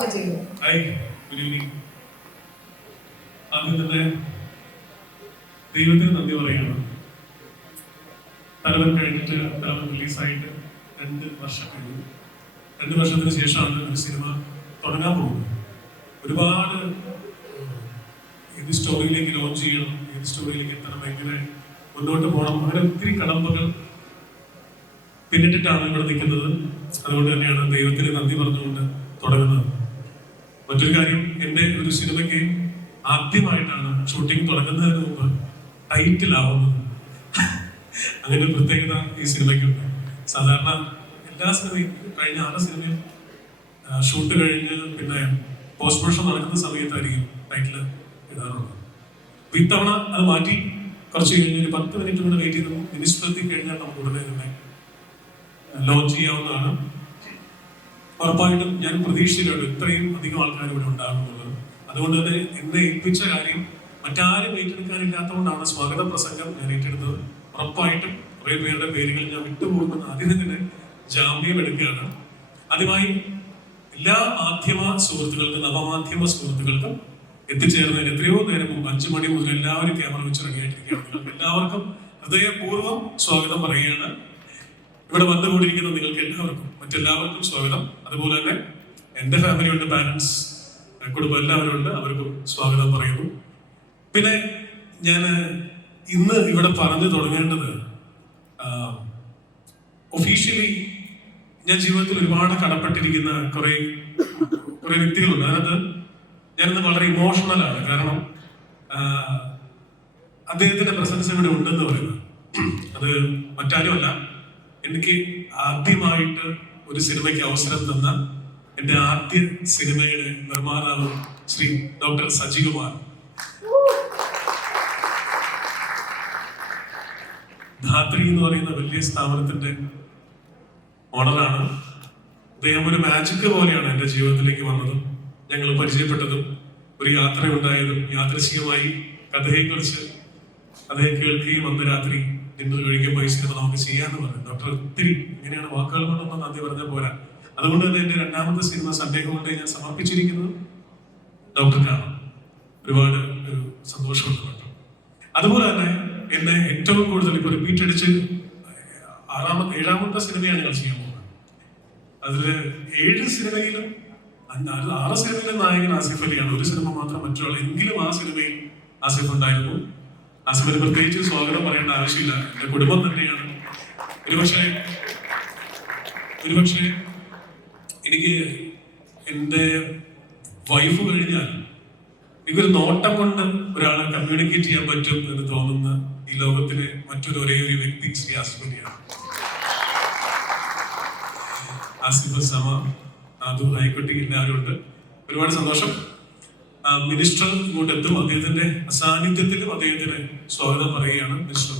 Hi, good evening. ആദ്യം തന്നെ ദൈവത്തിന് നന്ദി പറയാണ്. തലവൻ കഴിഞ്ഞിട്ട് തലവൻ റിലീസായിട്ട് 2 വർഷം കഴിഞ്ഞു. 2 വർഷത്തിന് ശേഷമാണ് ഒരു സിനിമ തുടങ്ങാൻ പോകുന്നത്. ഒരുപാട് ഏത് സ്റ്റോറിയിലേക്ക് ലോഞ്ച് ചെയ്യണം, ഏത് സ്റ്റോറിയിലേക്ക് എത്തണം, എങ്ങനെ മുന്നോട്ട് പോകണം, അങ്ങനെ ഒത്തിരി കടമ്പകൾ പിന്നിട്ടിട്ടാണ് ഇവിടെ നിൽക്കുന്നത്. അതുകൊണ്ട് തന്നെയാണ് ദൈവത്തിന് നന്ദി പറഞ്ഞുകൊണ്ട് തുടങ്ങുന്നത്. മറ്റൊരു കാര്യം, എൻ്റെ ഒരു സിനിമയ്ക്ക് ആദ്യമായിട്ടാണ് ഷൂട്ടിംഗ് തുടങ്ങുന്നതിന് മുമ്പ് ടൈറ്റിലാവുന്നത്. അങ്ങനെ ഒരു പ്രത്യേകത ഈ സിനിമയ്ക്കുണ്ട്. സാധാരണ എല്ലാ സിനിമയും കഴിഞ്ഞ 6 സിനിമയും ഷൂട്ട് കഴിഞ്ഞ് പിന്നെ പോസ്റ്റ് പ്രൊഡക്ഷൻ നടക്കുന്ന സമയത്തായിരിക്കും ടൈറ്റിൽ ഇടാറുള്ളത്. അപ്പൊ ഇത്തവണ അത് മാറ്റി കുറച്ച് കഴിഞ്ഞ് ഒരു 10 മിനിറ്റ് കൂടെ വെയിറ്റ് ചെയ്ത് മിനിസ്റ്റർ കഴിഞ്ഞാൽ നമുക്ക് ഉടനെ തന്നെ ലോഞ്ച് ചെയ്യാവുന്നതാണ്. ഉറപ്പായിട്ടും ഞാൻ പ്രതീക്ഷിച്ചിട്ടുണ്ട് ഇത്രയും അധികം ആൾക്കാർ ഇവിടെ ഉണ്ടാകുന്നുള്ളത്. അതുകൊണ്ട് തന്നെ എന്നെ ഏൽപ്പിച്ച കാര്യം മറ്റാരും ഏറ്റെടുക്കാനില്ലാത്തതുകൊണ്ടാണ് സ്വാഗത പ്രസംഗം ഞാൻ ഏറ്റെടുത്തത്. ഉറപ്പായിട്ടും കുറെ പേരുടെ പേരുകൾ ഞാൻ വിട്ടുപോകുമെന്ന് ആദ്യം തന്നെ ജാമ്യം എടുക്കുകയാണ്. ആദ്യമായി എല്ലാ മാധ്യമ സുഹൃത്തുക്കൾക്കും നവമാധ്യമ സുഹൃത്തുക്കൾക്കും എത്തിച്ചേർന്നതിന് എത്രയോ നേരം മുമ്പ് 5 മണി മുതൽ എല്ലാവരും ക്യാമറ വെച്ച് റെഡിയായിട്ടിരിക്കുകയാണ്. എല്ലാവർക്കും ഹൃദയപൂർവ്വം സ്വാഗതം പറയുകയാണ്. ഇവിടെ വന്നുകൂടിയിരിക്കുന്ന നിങ്ങൾക്ക് എല്ലാവർക്കും മറ്റെല്ലാവർക്കും സ്വാഗതം. അതുപോലെ തന്നെ എൻ്റെ ഫാമിലി ഉണ്ട്, പാരൻസ്, കുടുംബം എല്ലാവരും ഉണ്ട്, അവർക്കും സ്വാഗതം പറയുന്നു. പിന്നെ ഞാൻ ഇന്ന് ഇവിടെ പറഞ്ഞു തുടങ്ങേണ്ടത്, ഒഫീഷ്യലി ഞാൻ ജീവിതത്തിൽ ഒരുപാട് കടപ്പെട്ടിരിക്കുന്ന കുറെ വ്യക്തികളുണ്ട്. അതിനകത്ത് ഞാനിന്ന് വളരെ ഇമോഷണലാണ്. കാരണം അദ്ദേഹത്തിന്റെ പ്രസൻസ് ഇവിടെ ഉണ്ടെന്ന് പറയുന്നത് അത് മറ്റാരുമല്ല, എനിക്ക് ആദ്യമായിട്ട് ഒരു സിനിമയ്ക്ക് അവസരം തന്ന എൻ്റെ ആദ്യ സിനിമയുടെ നിർമ്മാതാവ് ശ്രീ ഡോക്ടർ സജികുമാർ. ധാത്രി എന്ന് പറയുന്ന വലിയ സ്ഥാപനത്തിന്റെ ഓണറാണ് അദ്ദേഹം. ഒരു മാജിക് പോലെയാണ് എൻ്റെ ജീവിതത്തിലേക്ക് വന്നതും ഞങ്ങൾ പരിചയപ്പെട്ടതും ഒരു യാത്രയുണ്ടായതും യാദൃശ്ചികമായി കഥയെക്കുറിച്ച് അദ്ദേഹം കേൾക്കുകയും അന്ന് രാത്രി ഡിന്നർ കഴിക്കുമ്പോൾ ഈ സിനിമ നമുക്ക് ചെയ്യാന്ന് പറഞ്ഞു. ഡോക്ടർ ഒത്തിരി ഇങ്ങനെയാണ് വാക്കുകൾ കൊണ്ടൊന്നും നന്ദി പറഞ്ഞാൽ പോരാ. അതുകൊണ്ട് തന്നെ എൻ്റെ 2ാമത്തെ സിനിമ സൺഡേ കൊണ്ട് ഞാൻ സമർപ്പിച്ചിരിക്കുന്നത് ഡോക്ടർക്കാണ്. ഒരുപാട് ഒരു സന്തോഷമുണ്ട് കേട്ടോ. അതുപോലെ തന്നെ എന്നെ ഏറ്റവും കൂടുതൽ ഇപ്പോൾ റിപ്പീറ്റ് അടിച്ച് 7ാമത്തെ സിനിമയാണ് ഞാൻ ചെയ്യാൻ പോകുന്നത്. അതില് 7 സിനിമയിലും 6 സിനിമയിലും നായകൻ ആസിഫ് അലിയാണ്. ഒരു സിനിമ മാത്രം മറ്റൊരാൾ എങ്കിലും ആ സിനിമയിൽ ആസിഫ് ഉണ്ടായിരുന്നു. ആസിഫിന് പ്രത്യേകിച്ച് സ്വാഗതം പറയേണ്ട ആവശ്യമില്ല, എൻ്റെ കുടുംബം തന്നെയാണ്. ഒരുപക്ഷെ എനിക്ക് എൻ്റെ വൈഫ് കഴിഞ്ഞാൽ എനിക്കൊരു നോട്ടം കൊണ്ട് ഒരാളെ കമ്മ്യൂണിക്കേറ്റ് ചെയ്യാൻ പറ്റും എന്ന് തോന്നുന്ന ഈ ലോകത്തിലെ മറ്റൊരു ഒരേ ഒരു വ്യക്തി ശ്രീ ആസിഫ് അലിയാണ്. ആസിഫ്, സമ, നാദു, ഹൈക്കുട്ടി എല്ലാവരും ഉണ്ട്. ഒരുപാട് സന്തോഷം. മിനിസ്റ്റർ ഇങ്ങോട്ട് എത്തും. അദ്ദേഹത്തിന്റെ സാന്നിധ്യത്തിലും അദ്ദേഹത്തിന് സ്വാഗതം പറയുകയാണ്. മിനിസ്റ്റർ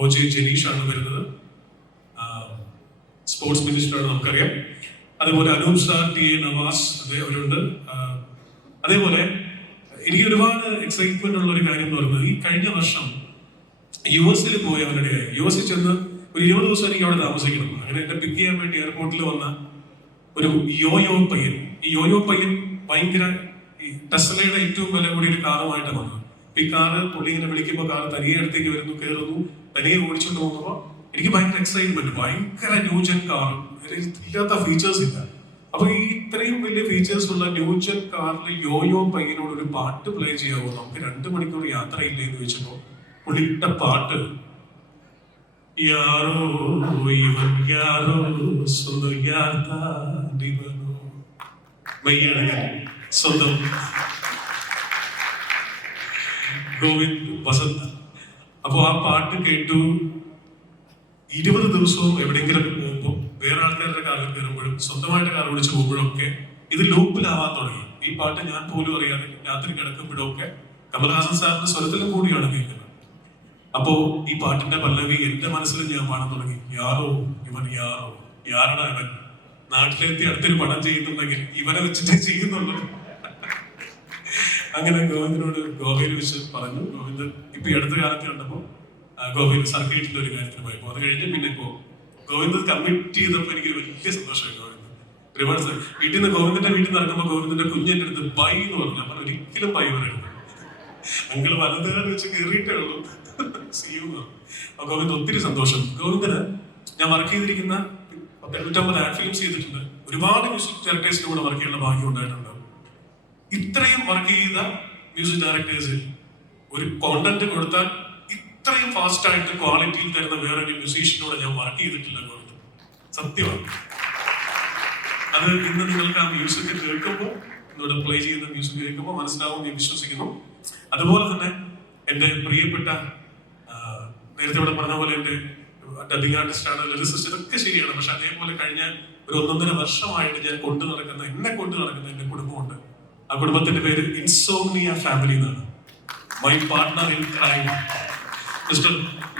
OJ ജനീഷാണ് വരുന്നത്. സ്പോർട്സ് മിനിസ്റ്ററാണ്, നമുക്കറിയാം. അതുപോലെ അനൂപ് സാർ, TA നവാസ് അവരുണ്ട്. അതേപോലെ എനിക്ക് ഒരുപാട് എക്സൈറ്റ്മെന്റ് ഉള്ള ഒരു കാര്യം എന്ന് പറയുന്നത്, ഈ കഴിഞ്ഞ വർഷം US പോയി അവരുടെ US ചെന്ന് ഒരു 20 ദിവസം എനിക്ക് അവിടെ താമസിക്കണം. അങ്ങനെ എന്നെ പിക്ക് ചെയ്യാൻ വേണ്ടി എയർപോർട്ടിൽ വന്ന ഒരു യോയോ പയ്യൻ. ഈ യോയോ പയ്യൻ ഭയങ്കര ഈ ടെസ്ലയുടെ ഏറ്റവും വില കൂടിയ ഒരു കാറുമായിട്ട് വന്നത്. ഈ കാറ് പുള്ളി ഇങ്ങനെ വിളിക്കുമ്പോൾ കാറ് തനിയെ അടുത്തേക്ക് വരുന്നു, കയറുന്നു, തനിയെ ഓടിച്ചുകൊണ്ട് പോകുമ്പോൾ എനിക്ക് ഭയങ്കര എക്സൈറ്റ്മെന്റ്. ഭയങ്കര ന്യൂജൻ കാറും ഇല്ലാത്ത ഫീച്ചേഴ്സ് ഇല്ല. അപ്പൊ ഈ ഇത്രയും വലിയ ഫീച്ചേഴ്സ് ഉള്ള ന്യൂജൻ കാറിൽ യോയോ പയ്യനോട് ഒരു പാട്ട് പ്ലേ ചെയ്യാവോ, നമുക്ക് 2 മണിക്കൂർ യാത്രയില്ലേ എന്ന് ചോദിച്ചപ്പോ പുള്ളി ഇട്ട പാട്ട് യാരോ ഇവൻ യാരോ സ്വന്തം യാർത്താണ്ടിവനോ വയ്യാണ് സ്വന്തം ഗോവിന്ദ് വസന്ത. അപ്പൊ ആ പാട്ട് കേട്ടു. 20 ദിവസവും എവിടെയെങ്കിലും പോകുമ്പോൾ വേറെ ആൾക്കാരുടെ കാറിൽ കയറുമ്പോഴും സ്വന്തമായിട്ട് കാർ ഓടിച്ച് പോകുമ്പോഴൊക്കെ ഇത് ലൂപ്പിലാവാൻ തുടങ്ങി. ഈ പാട്ട് ഞാൻ പോലും അറിയാതെ രാത്രി കിടക്കുമ്പോഴൊക്കെ കമൽഹാസൻ സാറിന്റെ സ്വരത്തിലും കൂടിയാണ് കേൾക്കുന്നത്. അപ്പോ ഈ പാട്ടിന്റെ പല്ലവി എന്റെ മനസ്സിൽ ഞാൻ പാടാൻ തുടങ്ങി. യാരോ ഇവൻ യാരോ, യാരടാ ഇവൻ, നാട്ടിലെത്തി അടുത്തൊരു പടം ചെയ്യുന്നുണ്ടെങ്കിൽ ഇവനെ വെച്ചിട്ട് ചെയ്യുന്നുള്ളൂ. അങ്ങനെ ഗോവിന്ദിനോട് ഗോവയിൽ വെച്ച് പറഞ്ഞു. ഗോവിന്ദ് ഇപ്പൊ അടുത്ത കാലത്ത് കണ്ടപ്പോ ഗോവിന്ദ് സർക്കിട്ടിന്റെ ഒരു കാര്യത്തിന് പോയപ്പോ അത് കഴിഞ്ഞ് പിന്നെ ഇപ്പോ ഗോവിന്ദ് കമ്മിറ്റ് ചെയ്തപ്പോ എനിക്ക് വലിയ സന്തോഷമായി. ഗോവിന്ദ് ഒരുപാട് വീട്ടിൽ നിന്ന് ഗോവിന്ദന്റെ വീട്ടിൽ നിന്ന് ഇറങ്ങുമ്പോൾ ഗോവിന്ദന്റെ കുഞ്ഞിന്റെ അടുത്ത് ബൈ എന്ന് പറഞ്ഞു. അപ്പൊ ഒരിക്കലും ബൈ പറയരുത്, അങ്കിൾ വലതുകാലം വെച്ച് കയറിയിട്ടേ ഉള്ളൂ സിയു എന്ന് പറഞ്ഞു. അപ്പൊ ഗോവിന്ദ് ഒത്തിരി സന്തോഷം. ഗോവിന്ദന് ഞാൻ വർക്ക് ചെയ്തിരിക്കുന്ന 89 ആഡ് ഫിലിംസ് ചെയ്തിട്ടുണ്ട്. ഒരുപാട് മ്യൂസിക് ഡയറക്ടേഴ്സിന്റെ കൂടെ വർക്ക് ചെയ്യാനുള്ള ഭാഗ്യം ഉണ്ടായിട്ടുണ്ട്. ഇത്രയും വർക്ക് ചെയ്ത മ്യൂസിക് ഡയറക്ടേഴ്സിൽ ഒരു കോണ്ടന്റ് കൊടുത്താൽ ഇത്രയും ഫാസ്റ്റ് ആയിട്ട് ക്വാളിറ്റിയിൽ തരുന്ന വേറൊരു മ്യൂസീഷ്യനോട് ഞാൻ വർക്ക് ചെയ്തിട്ടില്ല ഗോവിന്ദ്. സത്യമാണ്. അത് ഇന്ന് നിങ്ങൾക്ക് ആ മ്യൂസിക് കേൾക്കുമ്പോൾ, ഇവിടെ പ്ലേ ചെയ്യുന്ന മ്യൂസിക് കേൾക്കുമ്പോൾ മനസ്സിലാവും ഞാൻ വിശ്വസിക്കുന്നു. അതുപോലെ തന്നെ എൻ്റെ പ്രിയപ്പെട്ട നേരത്തെ ഇവിടെ പറഞ്ഞ പോലെ എൻ്റെ ഡബിങ് ആർട്ടിസ്റ്റാണ്, ലിറിസിസ്റ്റ്, ഇതൊക്കെ ശരിയാണ്. പക്ഷെ അതേപോലെ കഴിഞ്ഞ ഒരു 1.5 വർഷമായിട്ട് ഞാൻ എന്നെ കൊണ്ട് നടക്കുന്ന എൻ്റെ കുടുംബമുണ്ട്. ആ കുടുംബത്തിന്റെ പേര് ഇൻസോംനിയ ഫാമിലി എന്നാണ്. My partner in crime mister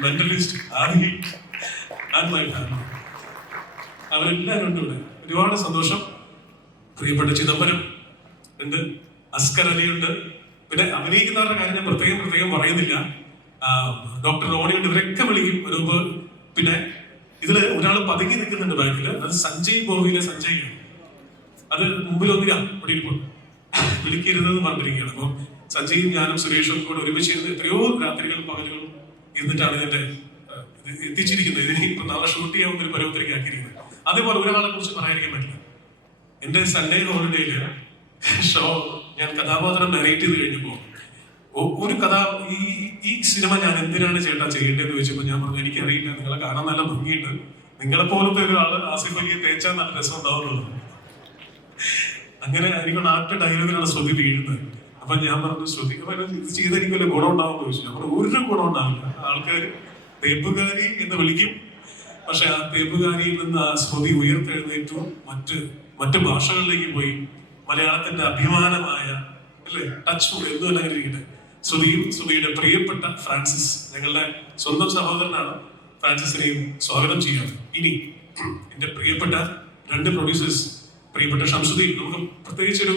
mentalist Aadi and my family. അവരെല്ലാവരും ഉണ്ട് ഇവിടെ. ഒരുപാട് സന്തോഷം. പ്രിയപ്പെട്ട ചിദംബരം ഉണ്ട്, അസ്കർ അലി ഉണ്ട്. പിന്നെ അഭിനയിക്കുന്നവരുടെ കാര്യം ഞാൻ പ്രത്യേകം പറയുന്നില്ല. ഡോക്ടർ റോണി ഉണ്ട്. ഇവരൊക്കെ വിളിക്കും മുൻപ്. പിന്നെ ഇതില് ഒരാൾ പതുങ്ങി നിൽക്കുന്നുണ്ട് ബാക്കില്. അത് സഞ്ജയ് ബോവിയിലെ സഞ്ജയ്. അത് മുമ്പിൽ ഒന്നില്ല ഇവിടെ ഇപ്പോൾ വിളിക്കരുതെന്ന് പറഞ്ഞിരിക്കുകയാണ്. അപ്പൊ സഞ്ജയും ഞാനും സുരേഷും കൂടെ ഒരുമിച്ച് ഇരുന്ന് എത്രയോ രാത്രികളും പകലുകളും ഇരുന്നിട്ടാണ് ഇതിന്റെ എത്തിച്ചിരിക്കുന്നത്. ഇതിന് ഇപ്പൊ നാളെ ഷൂട്ട് ചെയ്യാവുന്ന ഒരു പരുവത്തിലേക്ക് ആക്കിയിരിക്കുന്നത്. അതേപോലെ ഒരാളെ കുറിച്ച് പറയാതിരിക്കാൻ പറ്റില്ല. എന്റെ സൺഡേ ഹോളിഡേയില് ഷോ ഞാൻ കഥാപാത്രം നരേറ്റ് ചെയ്ത് കഴിഞ്ഞപ്പോ ഒരു കഥ ഈ സിനിമ ഞാൻ എന്തിനാണ് ചേട്ടാ ചെയ്യേണ്ടതെന്ന് ചോദിച്ചപ്പോൾ ഞാൻ പറഞ്ഞു എനിക്കറിയില്ല, നിങ്ങളെ കാണാൻ നല്ല ഭംഗിയുണ്ട്, നിങ്ങളെ പോലത്തെ ഒരാള് ആസിഫ് അലിയെ തേച്ചാൽ നല്ല രസം ഉണ്ടാവുന്നുള്ളൂ. അങ്ങനെ എനിക്ക് നാട്ടു ഡയലോഗിലാണ് ശ്രുതി വീഴുന്നത്. അപ്പൊ ഞാൻ പറഞ്ഞു ശ്രുതി ഇത് ചെയ്ത് എനിക്ക് വല്ല ഗുണം ഉണ്ടാവുമെന്ന് ചോദിച്ചു. അപ്പൊ ഒരു ഗുണം ഉണ്ടാവില്ല. ആൾക്കാർ തേപ്പുകാരി എന്ന് വിളിക്കും. പക്ഷെ ആ തേപ്പുകാരിയിൽ നിന്ന് ആ ശ്രുതി ഉയർത്തെഴുന്നേറ്റു മറ്റ് ഭാഷകളിലേക്ക് പോയി. മലയാളത്തിന്റെ അഭിമാനമായ അല്ലേ ടച്ച് എന്ത് തന്നെ ഇരിക്കട്ടെ. ശ്രുതിയുടെ പ്രിയപ്പെട്ട ഫ്രാൻസിസ്, ഞങ്ങളുടെ സ്വന്തം സഹോദരനാണ്. ഫ്രാൻസിസിനെയും സ്വാഗതം ചെയ്യാം. ഇനി എന്റെ പ്രിയപ്പെട്ട 2 പ്രൊഡ്യൂസേഴ്സ്, പ്രിയപ്പെട്ട ഷംസുദ്ദീൻ. നമുക്ക് പ്രത്യേകിച്ചൊരു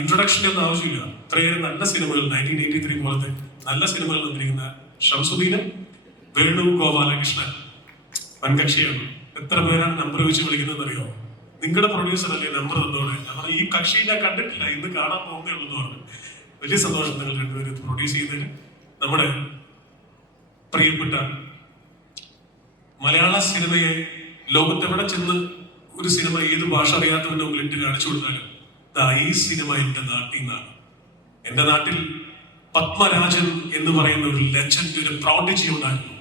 ഇൻട്രൊഡക്ഷൻ്റെ ഒന്നും ആവശ്യമില്ല. ഇത്രയേറെ നല്ല സിനിമകൾ 1983 പോലത്തെ നല്ല സിനിമകൾ വന്നിരിക്കുന്ന ഷംസുദ്ദീനും വേണു ഗോപാലകൃഷ്ണൻ വൻകക്ഷിയാണ്. എത്ര പേരാണ് നമ്പർ വെച്ച് വിളിക്കുന്നത് അറിയോ? നിങ്ങളുടെ പ്രൊഡ്യൂസർ അല്ലേ നമ്പർ തന്നോടെ. നമ്മൾ ഈ കക്ഷി ഞാൻ കണ്ടിട്ടില്ല, ഇന്ന് കാണാൻ പോകുന്നേ ഉള്ളൂ എന്ന് പറഞ്ഞു. വലിയ സന്തോഷം നിങ്ങൾ രണ്ടുപേരും പ്രൊഡ്യൂസ് ചെയ്തതിന്. നമ്മുടെ പ്രിയപ്പെട്ട മലയാള സിനിമയെ ലോകത്തെവിടെ ചെന്ന് ഒരു സിനിമ ഏത് ഭാഷ അറിയാത്തവന്റെ മുമ്പിൽ ഇട്ട് കാണിച്ചു കൊടുത്താലും ഈ സിനിമ എന്റെ നാട്ടിൽ നിന്നാണ്. എന്റെ നാട്ടിൽ പത്മരാജൻ എന്ന് പറയുന്ന ഒരു ലെജൻഡ്, ഒരു പ്രോഡിജി ഉണ്ടായിരുന്നു.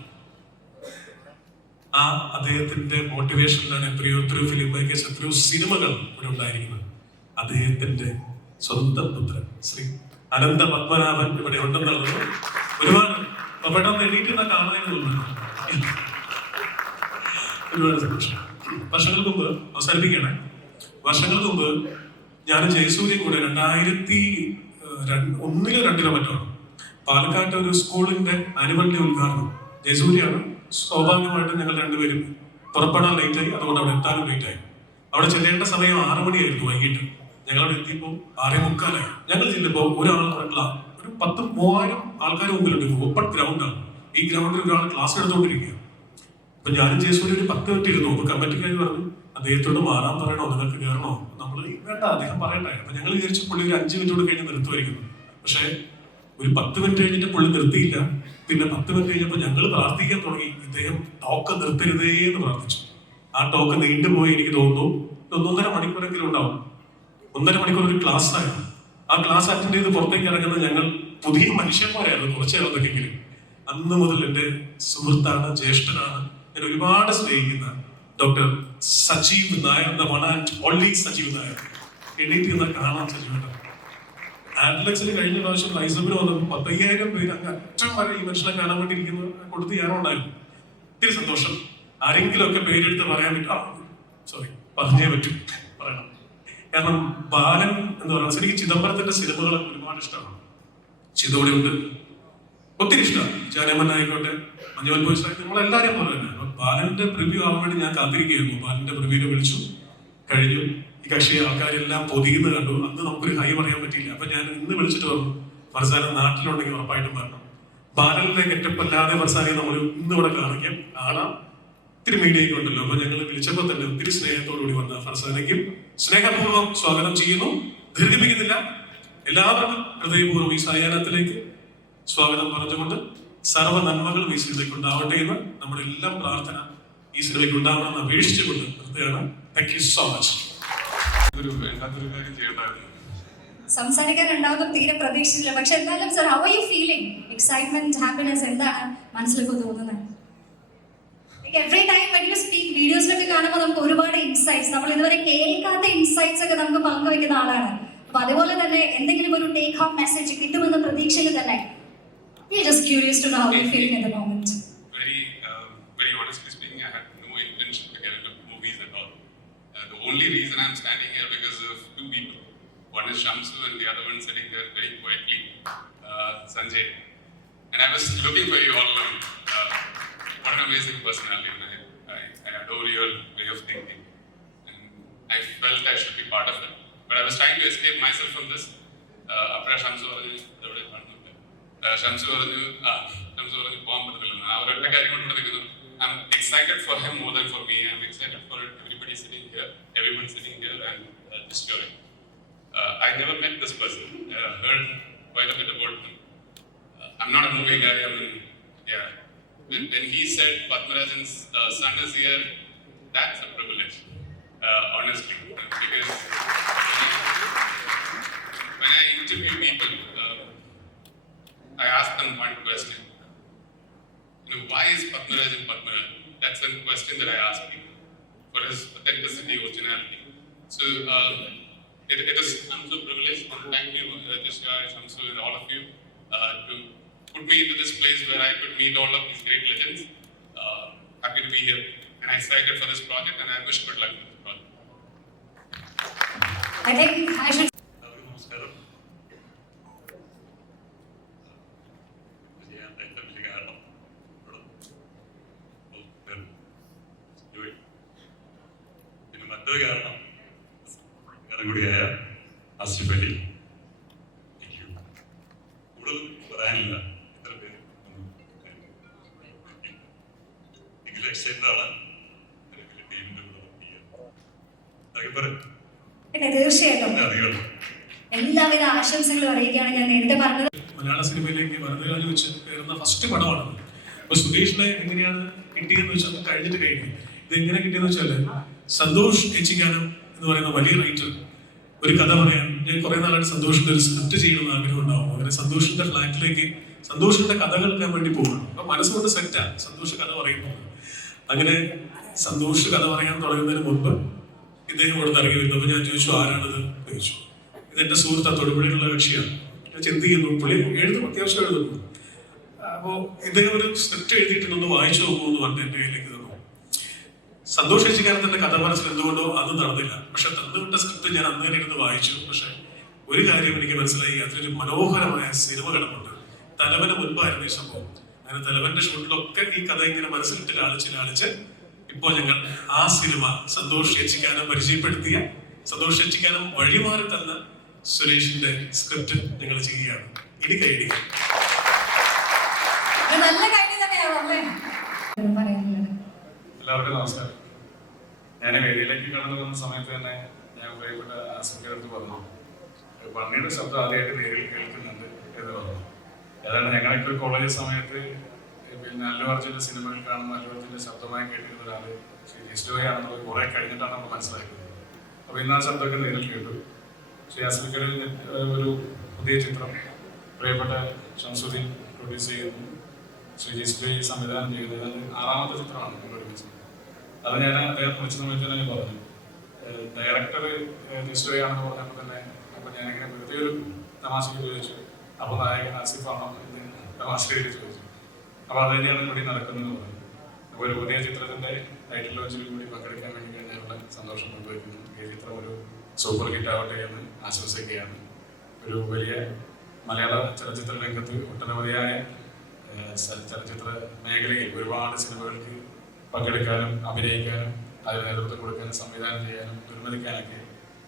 ആ അദ്ദേഹത്തിന്റെ മോട്ടിവേഷനിലാണ് എത്രയോ ഫിലിം മേക്കേഴ്സ്, എത്രയോ സിനിമകൾ ഇവിടെ ഉണ്ടായിരിക്കുന്നത്. അദ്ദേഹത്തിന്റെ സ്വന്തം പുത്രൻ ശ്രീ അനന്ത പത്മനാഭൻ ഇവിടെ ഉണ്ടെന്നുള്ളത് ഒരുപാട് പെട്ടെന്ന് എണീറ്റുന്ന കാണാനുള്ള ഒരുപാട് സന്തോഷം. വർഷങ്ങൾക്ക് മുമ്പ് അവസാനിപ്പിക്കുകയാണ്. വർഷങ്ങൾക്ക് മുമ്പ് ഞാൻ ജയസൂര്യ കൂടെ 2001-2 മറ്റോ പാലക്കാട്ട് ഒരു സ്കൂളിന്റെ ആനുവൽ ഡേ ഉദ്ഘാടനം. ജയസൂര്യാണ്. സ്വാഭാവികമായിട്ടും ഞങ്ങൾ രണ്ടുപേരും പുറപ്പെടാൻ ലേറ്റായി. അതുകൊണ്ട് അവിടെ എത്താനും ലേറ്റായി. അവിടെ ചെല്ലേണ്ട സമയം 6 മണിയായിരുന്നു വൈകിട്ട്. ഞങ്ങളവിടെ എത്തിയപ്പോൾ 6:45. ഞങ്ങൾ ചെല്ലുമ്പോൾ ഒരു 10,000-3000 ആൾക്കാർ മുമ്പിലുണ്ട്. ഓപ്പൺ ഗ്രൗണ്ടാണ്. ഈ ഗ്രൗണ്ടിൽ ഒരാൾ ക്ലാസ് എടുത്തുകൊണ്ടിരിക്കുക. അപ്പൊ ഞാനും ജയസൂര്യ ഒരു 10 മിനിറ്റ് ഇരുന്നു. അപ്പൊ കമ്മിറ്റിക്കാർ പറഞ്ഞു അദ്ദേഹത്തോട് മാറാൻ പറയണോ, നിങ്ങൾക്ക് കയറണോ? നമ്മൾ വേണ്ട, അദ്ദേഹം പറയട്ടെ. അപ്പൊ ഞങ്ങൾ വിചാരിച്ചു പുള്ളി ഒരു 5 മിനിറ്റോട് കഴിഞ്ഞ് നിർത്തുമായിരിക്കുന്നു. പക്ഷെ ഒരു 10 മിനിറ്റ് കഴിഞ്ഞിട്ട് പുള്ളി നിർത്തിയില്ല. പിന്നെ 10 മിനിറ്റ് കഴിഞ്ഞപ്പോൾ ഞങ്ങൾ പ്രാർത്ഥിക്കാൻ തുടങ്ങി, ഇദ്ദേഹം ടോക്ക് നിർത്തരുതേ എന്ന് പ്രാർത്ഥിച്ചു. ആ ടോക്ക് നീണ്ടുപോയി. എനിക്ക് തോന്നുന്നു 1.5 മണിക്കൂറെങ്കിലും ഉണ്ടാവും. 1.5 മണിക്കൂർ ഒരു ക്ലാസ് ആയിരുന്നു. ആ ക്ലാസ് അറ്റൻഡ് ചെയ്ത് പുറത്തേക്ക് ഇറങ്ങുന്നത് ഞങ്ങൾ പുതിയ മനുഷ്യന്മാരായിരുന്നു കുറച്ചു കാലത്തൊക്കെങ്കിലും. അന്ന് മുതൽ എൻ്റെ സുഹൃത്താണ്, ജ്യേഷ്ഠനാണ്, ഞാൻ ഒരുപാട് സ്നേഹിക്കുന്ന ഡോക്ടർ സജീവ് നായർ, സജീവ് നായർ. എണീറ്റ് കാണാൻ സജീവ് ആഡ്ലക്സിൽ കഴിഞ്ഞ പ്രാവശ്യം ലൈസബിന് വന്നപ്പോൾ 10,000 പേര് അങ്ങ് അറ്റം വരെ ഈ മനുഷ്യനെ കാണാൻ വേണ്ടി ഇരിക്കുന്നത് കൊടുത്ത് ഞാനുണ്ടായിരുന്നു. ഒത്തിരി സന്തോഷം. ആരെങ്കിലും ഒക്കെ പേരെടുത്ത് പറയാൻ പറ്റും, സോറി പറഞ്ഞേ പറ്റും, പറയണം. കാരണം ബാലൻ എന്ന് പറയുന്നത് എനിക്ക് ചിദംബരത്തിന്റെ സിനിമകൾ ഒരുപാട് ഇഷ്ടമാണ്. ചിതോടെ ഉണ്ട്, ഒത്തിരി ഇഷ്ടമാണ്. ജാനമൻ ആയിക്കോട്ടെ, മഞ്ഞുമൽ ബോയ്സ് ആയിട്ട് നമ്മളെല്ലാവരെയും പോലെ തന്നെ. അപ്പൊ ബാലന്റെ പ്രിവ്യൂ ആവാൻ വേണ്ടി ഞാൻ കാത്തിരിക്കുകയായിരുന്നു. ബാലന്റെ പ്രിവ്യൂവിനെ വിളിച്ചു കഴിഞ്ഞു. ഈ കക്ഷി ആൾക്കാരെല്ലാം പൊതിയുന്ന കണ്ടു. അന്ന് നമുക്കൊരു ഹൈ പറയാൻ പറ്റിയില്ല. അപ്പൊ ഞാൻ ഇന്ന് വിളിച്ചിട്ട് പറഞ്ഞു, ഫർസാന നാട്ടിലുണ്ടെങ്കിൽ ഉറപ്പായിട്ടും വരണം. ബാലനിലെ കെറ്റപ്പല്ലാതെ ഫർസാനെ നമ്മൾ ഇന്ന് ഇവിടെ കാണാം. ഒത്തിരി മീഡിയ ഒക്കെ ഉണ്ടല്ലോ. അപ്പൊ ഞങ്ങൾ വിളിച്ചപ്പോൾ തന്നെ ഒത്തിരി സ്നേഹത്തോടുകൂടി വന്ന ഫർസാനയ്ക്കും സ്നേഹപൂർവ്വം സ്വാഗതം ചെയ്യുന്നു. ദീർഘിപ്പിക്കുന്നില്ല. എല്ലാവർക്കും ഹൃദയപൂർവ്വം ഈ സായാഹ്നത്തിലേക്ക് സ്വാഗതം പറഞ്ഞുകൊണ്ട് സർവ്വ നന്മകളും ഈ സിനിമയ്ക്ക് ഉണ്ടാവട്ടെ എന്ന് നമ്മുടെ എല്ലാം പ്രാർത്ഥന ഈ സിനിമയ്ക്ക് ഉണ്ടാവണമെന്ന് അപേക്ഷിച്ചുകൊണ്ട് നിർത്തുകയാണ്. Thank you so much. ഇതൊരു വേണ്ടാത്തൊരു കാര്യം ചെയ്യണ്ടായിരുന്നു. സംസാരിക്കാൻ ഉണ്ടാവുന്ന തീരെ പ്രതീക്ഷിച്ചില്ല. പക്ഷെ എന്തായാലും sir, how are you feeling? Excitement, happiness എന്താണ് മനസ്സിലൊക്കെ തോന്നുന്നത്? Every time when you speak വീഡിയോസിലൊക്കെ കാണുമ്പോൾ നമുക്ക് ഒരുപാട് ഇൻസൈറ്റ്സ്, നമ്മൾ ഇതുവരെ കേൾക്കാത്ത ഇൻസൈറ്റ്സ് ഒക്കെ നമുക്ക് പങ്കുവെക്കുന്ന ആളാണ്. അപ്പൊ അതുപോലെ തന്നെ എന്തെങ്കിലും ഒരു ടേക്ക് ഹോം മെസ്സേജ് കിട്ടുമെന്ന പ്രതീക്ഷയിൽ തന്നെ we are just curious to know how you feeling at the moment. Very honestly speaking, I had no intention to get into movies at all. The only reason I'm standing here because of two people. One is Shamsu and the other one sitting there very quietly, Sanjay. And I was looking for you all along. What an amazing personality, and I adore your way of thinking. And I felt I should be part of it. But I was trying to escape myself from this. After Shamsu പറഞ്ഞു പോകാൻ പറ്റത്തില്ല. ആ ഒരൊറ്റ കാര്യം കൊണ്ട് നിൽക്കുന്നു. I'm excited for him more than for me. I'm excited for everybody sitting here, everyone sitting here and just hearing. I never met this person. Heard quite a bit about him. I'm not a movie guy. I mean, yeah. When he said Padmarajan's son is here, that's a privilege, honestly. Because when I interview people, I ask them one question. Why is Padmarajan Padmarajan? That's a question that I ask people for his authenticity, originality. So it is, I'm so privileged, and thank you, Jishya, Shamsu, and all of you, to put me into this place where I could meet all of these great legends. Happy to be here, and I'm excited for this project, and I wish good luck with this project. I think I should. മറ്റൊരു കാരണം കൂടിയായ ആസിഫ് അലി. കൂടുതൽ പറയാനില്ല. ഇത്ര പേര് എങ്കിലും excited ആണ് ടീമിന്റെ കൂടെ പിന്നെ തീർച്ചയായിട്ടും എല്ലാവിധ ആശംസകളും അറിയിക്കുകയാണ്. ഞാൻ നേരത്തെ പറഞ്ഞത് മലയാള സിനിമയിലേക്ക് വലതുകാലം വെച്ച് കയറുന്ന ഫസ്റ്റ് പടമാണ്. അപ്പൊ സുരേഷിനെ എങ്ങനെയാണ് കിട്ടിയെന്ന് വെച്ചാൽ കഴിഞ്ഞിട്ട് കഴിഞ്ഞു. ഇത് എങ്ങനെ കിട്ടിയെന്ന് വെച്ചാല് സന്തോഷ് ഏച്ചിക്കാനം എന്ന് പറയുന്ന വലിയ റൈറ്റർ ഒരു കഥ പറയാൻ ഞാൻ കുറെ നാളായിട്ട് സന്തോഷിന്റെ ഒരു സ്ക്രിപ്റ്റ് ചെയ്യണമെന്ന് ആഗ്രഹം ഉണ്ടാവും. അങ്ങനെ സന്തോഷിന്റെ ഫ്ലാറ്റിലേക്ക് സന്തോഷിന്റെ കഥ കേൾക്കാൻ വേണ്ടി പോകണം. അപ്പൊ മനസ്സുകൊണ്ട് സെറ്റാ സന്തോഷ് കഥ പറയുന്നത്. അങ്ങനെ സന്തോഷ് കഥ പറയാൻ തുടങ്ങുന്നതിന് മുൻപ് ഇദ്ദേഹം ഇവിടെ ഇറങ്ങി വരുന്നു. അപ്പൊ ഞാൻ ചോദിച്ചു ആരാണിത് ചോദിച്ചു. ഇത് എന്റെ സുഹൃത്ത് തൊടുപുഴയിലുള്ള കക്ഷിയാണ്. ഞാൻ ചിന്ത ചെയ്യുന്നു, പുള്ളി എഴുതും, അത്യാവശ്യം എഴുതുന്നു. അപ്പോ ഇദ്ദേഹം ഒരു സ്ക്രിപ്റ്റ് എഴുതിയിട്ടൊന്ന് വായിച്ചു നോക്കുമെന്ന് പറഞ്ഞ് എന്റെ കയ്യിലേക്ക് തന്നു. സന്തോഷ് ഏച്ചിക്കാനത്തിന്റെ കഥ പറച്ചിൽ എന്തുകൊണ്ടോ അത് നടന്നില്ല. പക്ഷെ തന്നുവിട്ട സ്ക്രിപ്റ്റ് ഞാൻ അന്ന് തന്നെ ഇരുന്ന് വായിച്ചു. പക്ഷെ ഒരു കാര്യം എനിക്ക് മനസ്സിലായി, അതിലൊരു മനോഹരമായ സിനിമ കിടപ്പുണ്ട്. തലവന് മുൻപായിരുന്നു ഈ സംഭവം. അങ്ങനെ തലവന്റെ ഷൂട്ടിലൊക്കെ ഈ കഥ ഇങ്ങനെ മനസ്സിലിട്ട് ലാളിച്ച് ഇപ്പോ ഞങ്ങൾ ആ സിനിമ സന്തോഷ് ഏച്ചിക്കാനം പരിചയപ്പെടുത്തിയ, സന്തോഷ് ഏച്ചിക്കാനം വഴിമാറി തന്ന സുരേഷിന്റെ സ്ക്രിപ്റ്റ് ഞങ്ങൾ ചെയ്യുകയാണ്. ഇനി കൈയടിക്കും. എല്ലാവർക്കും നമസ്കാരം. ഞാൻ വേദിയിലേക്ക് കടന്നു വന്ന സമയത്ത് തന്നെ ഞാൻ പ്രിയപ്പെട്ട ആസിഫിന്റെ പറഞ്ഞു, പന്നിയുടെ ശബ്ദം ആദ്യമായിട്ട് നേരിൽ കേൾക്കുന്നുണ്ട് എന്ന് പറഞ്ഞു. ഏതാണ്ട് ഞങ്ങളൊക്കെ കോളേജ് സമയത്ത് പിന്നെ അല്ലു അർജുന്റെ സിനിമകൾ കാണുന്ന അല്ലു അർജുന്റെ ശബ്ദമായി കേട്ടിരുന്ന ഒരാൾ ശ്രീ ജിസ്ലോയാണെന്നുള്ളത് കുറെ കഴിഞ്ഞിട്ടാണ് നമ്മൾ മനസ്സിലാക്കുന്നത്. അപ്പോൾ ഇന്ന് ആ ശബ്ദമൊക്കെ നേരിൽ കേട്ടു. ശ്രീ ആസിഫിന്റെ ഒരു പുതിയ ചിത്രം പ്രിയപ്പെട്ട ഷംസുദ്ദീൻ പ്രൊഡ്യൂസ് ചെയ്യുന്നു, ശ്രീ ജിസ്ലോ സംവിധാനം ചെയ്യുന്നത്. അത് 6ാമത്തെ ചിത്രമാണ് ഞങ്ങൾ ഒരുമിച്ച്. അത് ഞാൻ അദ്ദേഹം വിളിച്ച സമയത്ത് തന്നെ ഞാൻ പറഞ്ഞു, ഡയറക്ടർ ജിസ്ലോയാണെന്ന് പറഞ്ഞപ്പോൾ തന്നെ അപ്പോൾ ഞാനിങ്ങനെ വെറുതെ ഒരു തമാശയ്ക്ക് ചോദിച്ചു, അപ്പോൾ നായകൻ ആസിഫാണോ എന്ന് തമാശയിൽ ചോദിച്ചു. അപ്പോൾ അത് തന്നെയാണ് ഇവിടെ നടക്കുന്നത് പറഞ്ഞു. അപ്പോൾ ഒരു പുതിയ ചിത്രത്തിന്റെ ടൈറ്റിൽ ലോഞ്ചിൽ കൂടി പങ്കെടുക്കാൻ വേണ്ടി കഴിഞ്ഞാലുള്ള സന്തോഷം പങ്കുവയ്ക്കുന്നു. ഈ ചിത്രം ഒരു സൂപ്പർ ഹിറ്റ് ആവട്ടെ എന്ന് ആശംസിക്കുകയാണ്. ഒരു വലിയ മലയാള ചലച്ചിത്ര രംഗത്ത് ഒട്ടനവധിയായ ചലച്ചിത്ര മേഖലയിൽ ഒരുപാട് സിനിമകൾക്ക് പങ്കെടുക്കാനും അഭിനയിക്കാനും അതിന് നേതൃത്വം കൊടുക്കാനും സംവിധാനം ചെയ്യാനും നിർമ്മിക്കാനൊക്കെ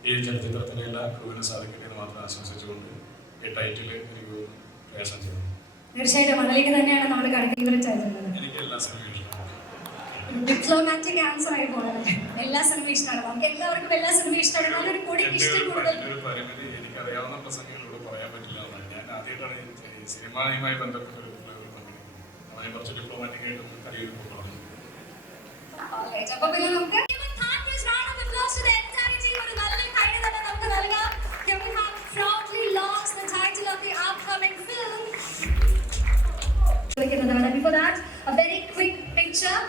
ഈ ചലച്ചിത്രത്തിൻ്റെ എല്ലാ ക്രൂവിനും സാധിക്കട്ടെ എന്ന് മാത്രം ആശംസിച്ചുകൊണ്ട് ഈ ടൈറ്റിൽ എനിക്ക് പ്രയാസം ചെയ്യുന്നു. തീർച്ചയായിട്ടും അതിലേക്ക് തന്നെയാണ് നമ്മൾ കടത്തി വിവരിച്ചത്. എനിക്ക് എല്ലാ സിനിമയും ഡിപ്ലോമാറ്റിക് ആൻസർ ആയി പോകുന്നത്. എല്ലാ സിനിമയും ഇഷ്ടമാണ്, നമുക്ക് എല്ലാവർക്കും എല്ലാ സിനിമയും ഇഷ്ടമാണ്. നല്ലൊരു കൂടിക്ക് എൻ്റെ ഇഷ്ടം കൂടുതൽ ഒരു പരിമിതി എനിക്കറിയാവുന്ന പ്രസംഗങ്ങളോട് പറയാൻ പറ്റില്ല എന്നാണ്. ഞാൻ ആദ്യമായിട്ടാണ് ഈ സിനിമയുമായി ബന്ധപ്പെട്ട ഒരു പങ്കെടുക്കുന്നത്. അതിനെ കുറച്ച് ഡിപ്ലോമാറ്റിക് ആയിട്ട് കരിയർ പോകുന്നത്. അപ്പൊ പിന്നെ നമുക്ക് round of applause to the entire team. ഒരു നല്ല കൈ തന്നെ നമുക്ക് നൽകാം. Here we have proudly launched the title of the upcoming film. Before that, a very quick picture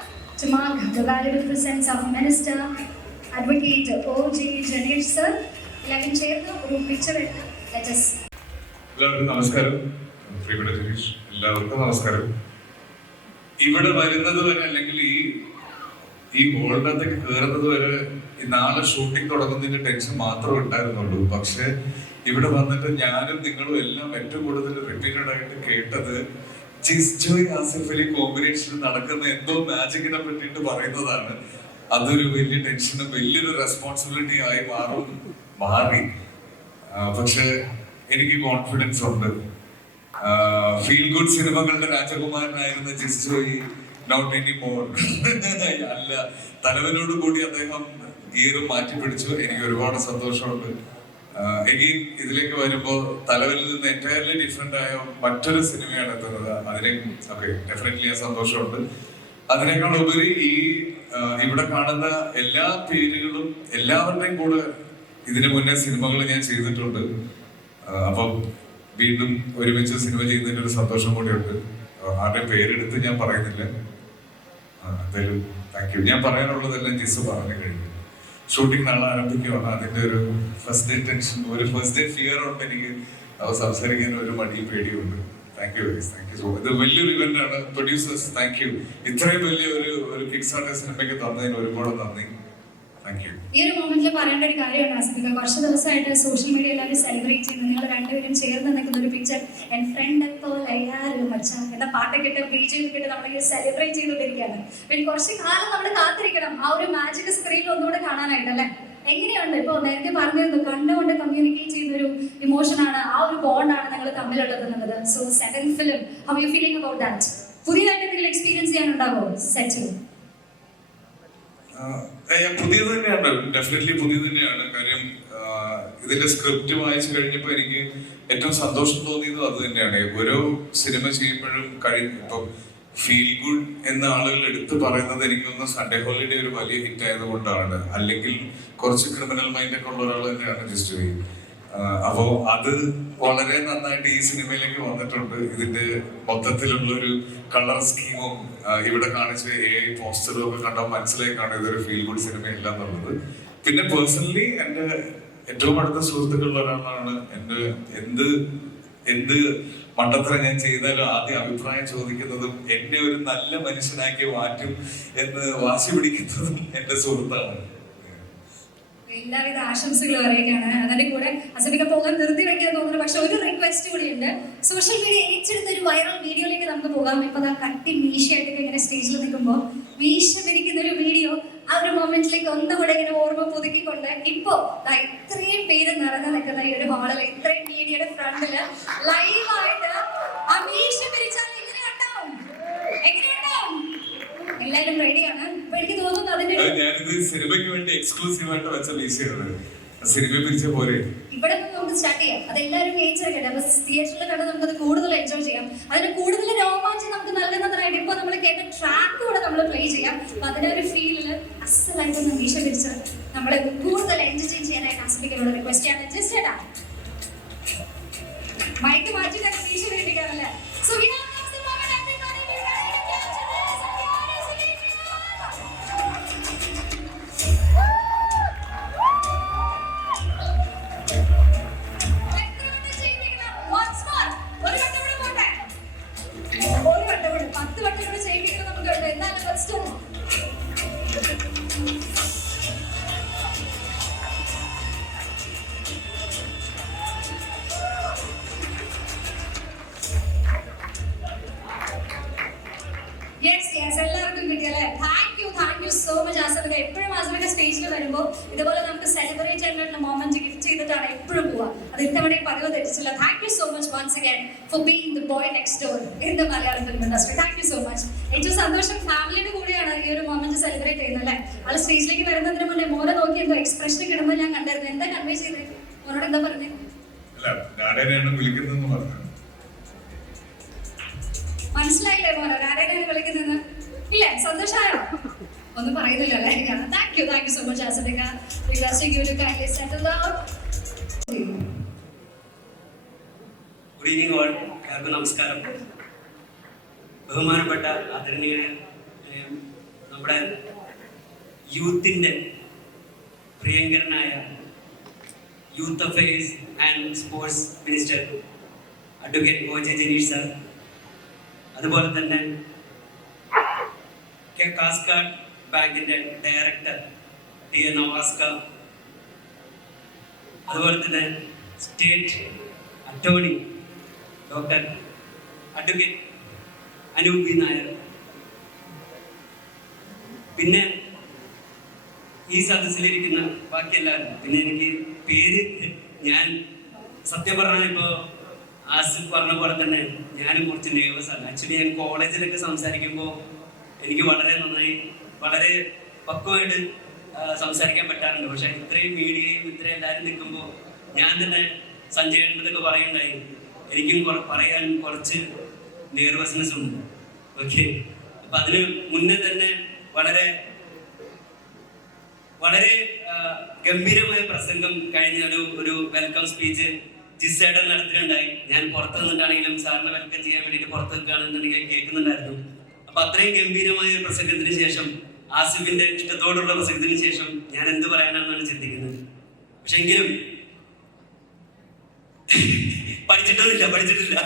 to mark the valuable presence of Minister Advocate O.J. Ganesh sir. എല്ലാവരും ചേർന്ന് ഒരു picture എടുത്ത് let us. എല്ലാവർക്കും നമസ്കാരം. പ്രിയപ്പെട്ട ജനീഷ്, എല്ലാവർക്കും നമസ്കാരം. ഇവിടെ വരുന്നത് വരെ അല്ലെങ്കിൽ ഈ ഹോളിനകത്തേക്ക് കയറുന്നത് വരെ നാളെ ഷൂട്ടിംഗ് തുടങ്ങുന്നതിന്റെ ടെൻഷൻ മാത്രമേ ഉണ്ടായിരുന്നുള്ളൂ. പക്ഷെ ഇവിടെ വന്നിട്ട് ഞാനും നിങ്ങളും എല്ലാം ഏറ്റവും കൂടുതൽ റിപ്പീറ്റഡ് ആയിട്ട് കേട്ടത് ജിസ്ജോയ് ആസിഫ് അലി കോമ്പിനേഷനിൽ നടക്കുന്ന എന്തോ മാജിക്കിനെ പറ്റിയിട്ട് പറയുന്നതാണ്. അതൊരു വലിയ ടെൻഷനും വലിയൊരു റെസ്പോൺസിബിലിറ്റി ആയി മാറി. പക്ഷെ എനിക്ക് കോൺഫിഡൻസ് ഉണ്ട്. ഫീൽ ഗുഡ് സിനിമകളുടെ രാജകുമാരനായിരുന്ന ജിസ്ജോയ് നോട്ട് എനി മോർ അല്ല. തലവനോട് കൂടി അദ്ദേഹം ഗിയർ മാറ്റി പിടിച്ചു. എനിക്ക് ഒരുപാട് സന്തോഷമുണ്ട്. എഗെയിൻ ഇതിലേക്ക് വരുമ്പോൾ തലവനിൽ നിന്ന് എൻറ്റയർലി ഡിഫറെന്റ് ആയ മറ്റൊരു സിനിമയാണ് എത്തുന്നത്. അതിനെ ഓക്കെ ഡെഫിനറ്റ്ലി ആ സന്തോഷമുണ്ട്. അതിനേക്കാൾ ഉപരി ഇവിടെ കാണുന്ന എല്ലാ പേരുകളും എല്ലാവരുടെയും കൂടെ ഇതിനു മുന്നേ സിനിമകൾ ഞാൻ ചെയ്തിട്ടുണ്ട്. അപ്പം വീണ്ടും ഒരുമിച്ച് സിനിമ ചെയ്യുന്നതിന്റെ ഒരു സന്തോഷം കൂടിയുണ്ട്. ആരുടെയും പേരെടുത്ത് ഞാൻ പറയുന്നില്ല. എന്തായാലും താങ്ക് യു. ഞാൻ പറയാനുള്ളതെല്ലാം ജിസ് പറഞ്ഞു കഴിഞ്ഞു. ഷൂട്ടിംഗ് നാളെ ആരംഭിക്കുകയാണ്. അതിന്റെ ഒരു ഫസ്റ്റ് ഡേ ടെൻഷൻ, ഒരു ഫസ്റ്റ് ഡേ ഫിയർ ഉണ്ട് എനിക്ക്. സംസാരിക്കാൻ ഒരു മടിയും പേടിയുണ്ട്. Thank you guys, thank you so much. ഇത് വലിയൊരു ഇവന്റ് ആണ്. Producers thank you. ഇത്രയും വലിയ ഒരു കിക്സ്റ്റാർട്ടർ സിനിമയ്ക്ക് തന്നതിന് ഒരുപാട് നന്ദി. Thank you. ഈ ഒരു മൊമെന്റിൽ പറയേണ്ട ഒരു കാര്യമാണ് ആസിഫിക. കുറച്ച് ദിവസമായിട്ട് സോഷ്യൽ മീഡിയ എല്ലാവരും സെലിബ്രേറ്റ് ചെയ്യുന്നത് നിങ്ങൾ രണ്ടുപേരും ചേർന്ന് നിൽക്കുന്ന ഒരു പിക്ചർ. എൻ ഫ്രണ്ട് മച്ചാ എന്ന പാട്ടൊക്കെ ഇട്ട് ബീജൊക്കെ ഇട്ട് നമ്മൾ സെലിബ്രേറ്റ് ചെയ്തുകൊണ്ടിരിക്കുകയാണ്. പിന്നെ കുറച്ച് കാലം നമ്മൾ കാത്തിരിക്കണം ആ ഒരു മാജിക് സ്ക്രീനിൽ ഒന്നുകൂടെ കാണാനായിട്ട് അല്ലേ. എങ്ങനെയുണ്ട്? ഇപ്പോൾ നേരത്തെ പറഞ്ഞിരുന്നു കണ്ടുകൊണ്ട് കമ്മ്യൂണിക്കേറ്റ് ചെയ്യുന്നൊരു ഇമോഷനാണ്, ആ ഒരു ബോണ്ടാണ് നിങ്ങൾ തമ്മിലുള്ളത് എന്നുള്ളത്. So second film, how you feeling about that? പുതിയതായിട്ട് എന്തെങ്കിലും എക്സ്പീരിയൻസ് ചെയ്യാനുണ്ടാവോ സെറ്റിൽ? പുതിയത് തന്നെയാണ്, ഡെഫിനറ്റ്ലി പുതിയത് തന്നെയാണ്. കാര്യം ഇതിന്റെ സ്ക്രിപ്റ്റ് വായിച്ചു കഴിഞ്ഞപ്പോൾ എനിക്ക് ഏറ്റവും സന്തോഷം തോന്നിയതും അത് തന്നെയാണ്. ഓരോ സിനിമ ചെയ്യുമ്പോഴും ഇപ്പം ഫീൽ ഗുഡ് എന്ന ആളുകൾ എടുത്തു പറയുന്നത് എനിക്കൊന്ന് സൺഡേ ഹോളിഡേ ഒരു വലിയ ഹിറ്റ് ആയതുകൊണ്ടാണ്. അല്ലെങ്കിൽ കുറച്ച് ക്രിമിനൽ മൈൻഡ് ഒക്കെ ഉള്ള ഒരാൾ തന്നെയാണ് ജിസ്റ്റോയി. അപ്പോ അത് വളരെ നന്നായിട്ട് ഈ സിനിമയിലേക്ക് വന്നിട്ടുണ്ട്. ഇതിന്റെ മൊത്തത്തിലുള്ള ഒരു കളർ സ്കീമും ഇവിടെ കാണിച്ച പോസ്റ്ററും ഒക്കെ കണ്ടാൽ മനസ്സിലാക്കാണ് ഇതൊരു ഫീൽ ഗുഡ് സിനിമയല്ല എന്നുള്ളത്. പിന്നെ പേഴ്സണലി എന്റെ ഏറ്റവും അടുത്ത സുഹൃത്തുക്കളുള്ള ഒരാളാണ്. എന്റെ എന്ത് മണ്ടത്തരം ഞാൻ ചെയ്താലും ആദ്യം അഭിപ്രായം ചോദിക്കുന്നതും എന്നെ ഒരു നല്ല മനുഷ്യനാക്കി മാറ്റും എന്ന് വാശി പിടിക്കുന്നതും എന്റെ സുഹൃത്താണ്. എല്ലാവിധ ആശംസകളും അറിയിക്കാണ്. അതിന്റെ കൂടെ അസബിക പോകാൻ നിർത്തി വെക്കാൻ തോന്നുന്നു. പക്ഷെ ഒരു റിക്വസ്റ്റ് കൂടിയുണ്ട്. സോഷ്യൽ മീഡിയ ഏറ്റെടുത്ത ഒരു വൈറൽ വീഡിയോയിലേക്ക് നമുക്ക് പോകാം. ഇപ്പൊ കട്ടി മീശയായിട്ടൊക്കെ ഇങ്ങനെ സ്റ്റേജിൽ നിൽക്കുമ്പോൾ മീശ പിരിക്കുന്ന ഒരു വീഡിയോ, ആ ഒരു മൊമെന്റിലേക്ക് ഒന്നുകൂടെ ഇങ്ങനെ ഓർമ്മ പുതുക്കിക്കൊണ്ട് ഇപ്പോ ഇത്രയും പേര് നിറഞ്ഞു നിൽക്കുന്ന ഈ ഒരു ഹാളിൽ ഇത്രയും മീഡിയയുടെ ഫ്രണ്ടില് ലൈവായിട്ട് ആ മീശ പിരിച്ചാൽ എങ്ങനെയുണ്ടാവും? എല്ലാരും റെഡിയാണ്. അപ്പൊ എനിക്ക് തോന്നുന്നു അതിന്റെ ഞാനിത് സിനിമയ്ക്ക് വേണ്ടി എക്സ്ക്ലൂസീവ് ആയിട്ട് വെച്ച മീശയാണ്. സിനിമ പിരിച്ച പോലെ ഇവിടെ നമുക്ക് സ്റ്റാർട്ട് ചെയ്യാം. അതെല്ലാവരും ഏച്ചെടുക്കട്ടെ. അപ്പൊ തിയേറ്ററിൽ കണ്ട് നമുക്കത് കൂടുതൽ എൻജോയ് ചെയ്യാം. അതിന് കൂടുതൽ രോമാഞ്ചം നമുക്ക് നൽകുന്നതിനായിട്ട് ഇപ്പൊ നമ്മൾ കേട്ട ട്രാക്ക് കൂടെ നമ്മൾ പ്ലേ ചെയ്യാം. അപ്പൊ അതിന്റെ ഒരു ഫീലില് അസലായിട്ട് മീശ പിരിച്ച് നമ്മളെ കൂടുതൽ എൻജോയ് ചെയ്യാനായിട്ട് ആസ്വദിക്കാനുള്ള റിക്വസ്റ്റ് ആണ്. ജസ്റ്റ് ഏട്ടാ മൈക്ക് മാറ്റിട്ട് മീശ പിരിപ്പിക്കാറല്ലേ. സോ എല്ലാവർക്കും കിട്ടിയല്ലേ? താങ്ക് യു സോ മച്ച് ആസബിക. എപ്പോഴും ആസബിക സ്റ്റേജിൽ വരുമ്പോൾ ഇതുപോലെ നമുക്ക് സെലിബ്രേറ്റ് ചെയ്യാനായിട്ടുള്ള മൊമെന്റ് ഗിഫ്റ്റ് ചെയ്തിട്ടാണ് എപ്പോഴും പോവുക. അത് ഇത്തവണ പതിവ് തെറ്റിച്ചില്ല. Thank you so much once again for being the boy next door in the Malayalam film industry. Thank you so much. ഏറ്റവും സന്തോഷം ഫാമിലിയുടെ കൂടെയാണ് ഈ ഒരു മൊമെന്റ് സെലിബ്രേറ്റ് ചെയ്യുന്നത് അല്ലേ? ആള് സ്റ്റേജിലേക്ക് വരുന്നതിന് മുന്നേ മോനെ നോക്കി എന്തോ എക്സ്പ്രഷൻ കിടുമ്പോൾ ഞാൻ കണ്ടായിരുന്നു. എന്താ കൺവേ ചെയ്തത്? മോനോട് എന്താ പറഞ്ഞത്? അല്ല, ഞാനെയാണ് വിളിക്കുന്നതെന്ന് പറഞ്ഞു. മനസ്സിലായില്ലേ മോനോ ആരെയാണ് വിളിക്കുന്നത്? ഇല്ലേ? സന്തോഷമായോ? ഒന്നും പറയുന്നില്ല അല്ലേ? താങ്ക് യു സോ മച്ച് ആസിഫിക. Requesting you to kindly settle down. Good evening all. എല്ലാവർക്കും നമസ്കാരം. ബഹുമാനപ്പെട്ട ആദരണീയ നമ്മുടെ യൂത്തിൻ്റെ പ്രിയങ്കരനായ youth affairs and sports minister advocate O J Janish sir, അതുപോലെ തന്നെ കാസ്കാഡ് ബാങ്കിൻ്റെ ഡയറക്ടർ ടി എ നവാസ്ക, അതുപോലെ തന്നെ state attorney doctor advocate Anoop B Nair, പിന്നെ ഈ സദസ്സിലിരിക്കുന്ന ബാക്കി എല്ലാവരും, പിന്നെ എനിക്ക് പേര് ഞാൻ സത്യം പറഞ്ഞാൽ ഇപ്പോൾ ആസിഫ് പറഞ്ഞ പോലെ തന്നെ ഞാനും കുറച്ച് നേഴ്വസ് ആണ്. ആക്ച്വലി ഞാൻ കോളേജിലൊക്കെ സംസാരിക്കുമ്പോൾ എനിക്ക് വളരെ നന്നായി വളരെ പക്വമായിട്ട് സംസാരിക്കാൻ പറ്റാറുണ്ട്. പക്ഷെ ഇത്രയും മീഡിയയും ഇത്രയും എല്ലാവരും നിൽക്കുമ്പോൾ ഞാൻ തന്നെ സഞ്ജയേട്ടനൊക്കെ പറയുണ്ടായി, എനിക്കും പറയാൻ കുറച്ച് നെർവസ്നെസ് ഉണ്ട്. ഓക്കെ, അപ്പം അതിന് മുന്നേ തന്നെ വളരെ വളരെ ഗംഭീരമായ പ്രസംഗം കഴിഞ്ഞ ഒരു വെൽക്കം സ്പീച്ച് ജിസേട്ടൻ നടത്തിയിട്ടുണ്ടായി. ഞാൻ പുറത്ത് നിന്നിട്ടാണെങ്കിലും സാറിനെ വെൽക്കം ചെയ്യാൻ വേണ്ടിയിട്ട് പുറത്ത് നിൽക്കുകയാണെന്നുണ്ടെങ്കിൽ കേൾക്കുന്നുണ്ടായിരുന്നു. അപ്പൊ അത്രയും ഗംഭീരമായ ഒരു പ്രസംഗത്തിന് ശേഷം, ആസിഫിന്റെ ഇഷ്ടത്തോടുള്ള പ്രസംഗത്തിന് ശേഷം ഞാൻ എന്ത് പറയാനാണെന്നാണ് ചിന്തിക്കുന്നത്. പക്ഷെ എങ്കിലും പഠിച്ചിട്ടില്ല.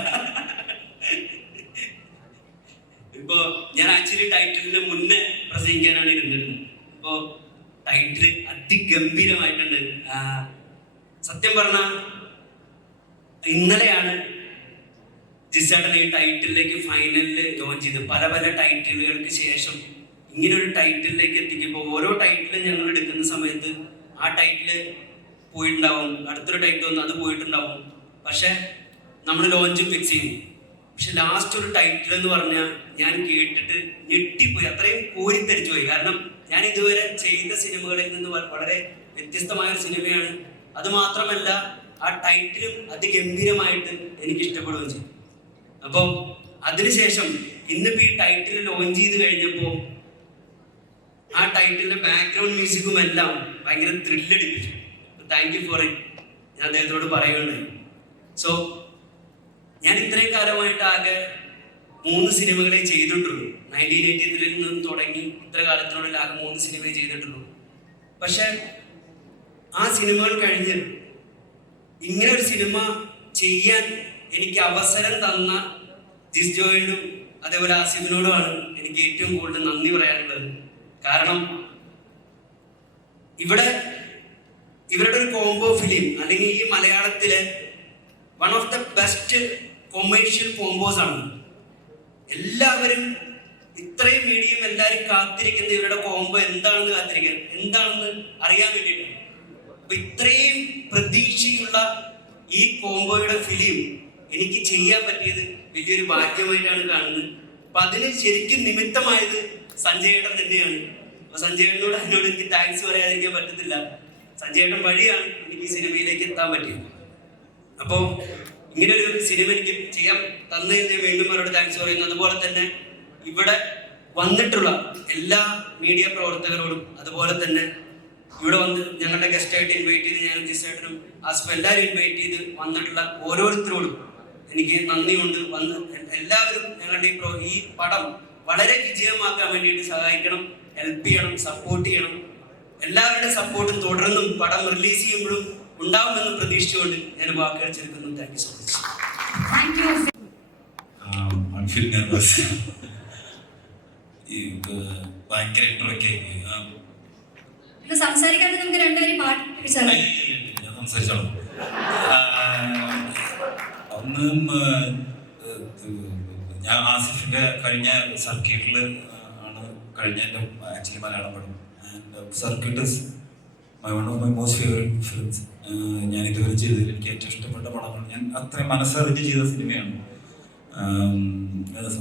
ഇപ്പോ ഞാൻ ആക്ച്വലി ടൈറ്റിലിന് മുന്നേ പ്രസംഗിക്കാനാണ് ഇരുന്നിരുന്നത്. ഇപ്പോ ടൈറ്റിൽ അതിഗംഭീരമായിട്ടുണ്ട്. സത്യം പറഞ്ഞ ഇന്നലെയാണ് ജിസേട്ടൻ ഈ ടൈറ്റിലേക്ക് ഫൈനലിൽ ലോഞ്ച് ചെയ്ത്. പല പല ടൈറ്റിലുകൾക്ക് ശേഷം ഇങ്ങനെ ഒരു ടൈറ്റിലേക്ക് എത്തിക്കുമ്പോൾ ഓരോ ടൈറ്റിലും ഞങ്ങൾ എടുക്കുന്ന സമയത്ത് ആ ടൈറ്റിൽ പോയിട്ടുണ്ടാവും, അടുത്തൊരു ടൈറ്റിൽ വന്ന് അത് പോയിട്ടുണ്ടാവും. പക്ഷെ നമ്മൾ ലോഞ്ച് ഫിക്സ് ചെയ്യും. പക്ഷെ ലാസ്റ്റ് ഒരു ടൈറ്റിൽ എന്ന് പറഞ്ഞാൽ ഞാൻ കേട്ടിട്ട് ഞെട്ടിപ്പോയി, അത്രയും കോരിത്തരിച്ചു പോയി. കാരണം ഞാൻ ഇതുവരെ ചെയ്ത സിനിമകളിൽ നിന്ന് വളരെ വ്യത്യസ്തമായ ഒരു സിനിമയാണ്. അത് മാത്രമല്ല ആ ടൈറ്റിലും അതിഗംഭീരമായിട്ട് എനിക്ക് ഇഷ്ടപ്പെടുകയും ചെയ്തു. അപ്പോൾ അതിനുശേഷം ഇന്നിപ്പോൾ ഈ ടൈറ്റിൽ ലോഞ്ച് ചെയ്ത് കഴിഞ്ഞപ്പോൾ ആ ടൈറ്റിലിന്റെ ബാക്ക്ഗ്രൗണ്ട് മ്യൂസിക്കും എല്ലാം ഭയങ്കര ത്രില്ലടിപ്പിച്ചു. താങ്ക് യു ഫോർ ഇറ്റ് ഞാൻ അദ്ദേഹത്തോട് പറയുകയുണ്ടായി. സോ ഞാൻ ഇത്രയും കാലമായിട്ട് ആകെ 3 സിനിമകളെ ചെയ്തിട്ടുള്ളൂ. 1983 നിന്ന് തുടങ്ങി ഇത്ര കാലത്തിനുള്ളിൽ ആകെ 3 സിനിമയെ ചെയ്തിട്ടുള്ളൂ. പക്ഷെ ആ സിനിമകൾ കഴിഞ്ഞ് ഇങ്ങനെ ഒരു സിനിമ ചെയ്യാൻ എനിക്ക് അവസരം തന്ന ജിസ് ജോയിനും അതേപോലെ ആസിഫിനോടുമാണ് എനിക്ക് ഏറ്റവും കൂടുതൽ നന്ദി പറയാനുള്ളത്. കാരണം ഇവരുടെ ഒരു കോംബോ ഫിലിം, അല്ലെങ്കിൽ ഈ മലയാളത്തിലെ one of the best commercial combos ആണ്. എല്ലാവരും ഇത്രയും മീഡിയം എല്ലാവരും കാത്തിരിക്കുന്ന ഇവരുടെ കോംബോ എന്താണെന്ന് അറിയാൻ വേണ്ടിയിട്ടാണ്. അപ്പൊ ഇത്രയും പ്രതീക്ഷയുള്ള ഈ കോംബോയുടെ ഫിലിം എനിക്ക് ചെയ്യാൻ പറ്റിയത് വലിയൊരു ഭാഗ്യമായിട്ടാണ് കാണുന്നത്. അപ്പൊ അതിന് ശരിക്കും നിമിത്തമായത് സഞ്ജയേട്ടൻ തന്നെയാണ്. അപ്പൊ സഞ്ജയേട്ടനോട് എന്നോട് എനിക്ക് താങ്ക്സ് പറയാതിരിക്കാൻ പറ്റത്തില്ല. സഞ്ജയേട്ടൻ വഴിയാണ് എനിക്ക് ഈ സിനിമയിലേക്ക് എത്താൻ പറ്റിയത്. അപ്പോൾ ഇങ്ങനെ ഒരു സിനിമ എനിക്ക് ചെയ്യാൻ തന്നതിന് വീണ്ടും അവരോട് താങ്ക്സ് പറയുന്നു. അതുപോലെ തന്നെ ഇവിടെ വന്നിട്ടുള്ള എല്ലാ മീഡിയ പ്രവർത്തകരോടും, അതുപോലെ തന്നെ ഇവിടെ വന്ന് ഞങ്ങളുടെ ഗസ്റ്റായിട്ട് ഇൻവൈറ്റ് ചെയ്ത് ഞാനും ജിസേട്ടനും ആസിഫ് എല്ലാവരും ഇൻവൈറ്റ് ചെയ്ത് വന്നിട്ടുള്ള ഓരോരുത്തരോടും എനിക്ക് നന്ദിയുണ്ട്. വന്ന് എല്ലാവരും ഞങ്ങളുടെ ഈ പടം വളരെ വിജയമാക്കാൻ വേണ്ടിയിട്ട് സഹായിക്കണം, ഹെൽപ്പ് ചെയ്യണം, സപ്പോർട്ട് ചെയ്യണം. എല്ലാവരുടെ സപ്പോർട്ടും തുടർന്നും പടം റിലീസ് ചെയ്യുമ്പോഴും ഉണ്ടാവുമെന്ന് പ്രതീക്ഷിച്ചുകൊണ്ട് ഞാൻ വാക്കുകൾ ചേർക്കുന്നു. Thank you so much. ഭയങ്കര ഇൻട്രോക്കെ സംസാരിക്കാതെ നമുക്ക് രണ്ടുപേരും പാട്ട് പഠിച്ചാലോ? ഞാൻ സംസാരിച്ചോളാം. ഒന്നും ഞാൻ ആസിഫിന്റെ കഴിഞ്ഞ സർക്യൂട്ടിൽ ആണ് കഴിഞ്ഞ എൻ്റെ ആക്ച്വലി മലയാളം പടം. And circuit is one of my most favourite films. ഞാൻ ഇതുവരെ ചെയ്തതിൽ എനിക്ക് ഏറ്റവും ഇഷ്ടപ്പെട്ട പടമാണ്. ഞാൻ അത്രയും മനസ്സറിഞ്ഞ് ചെയ്ത സിനിമയാണ്.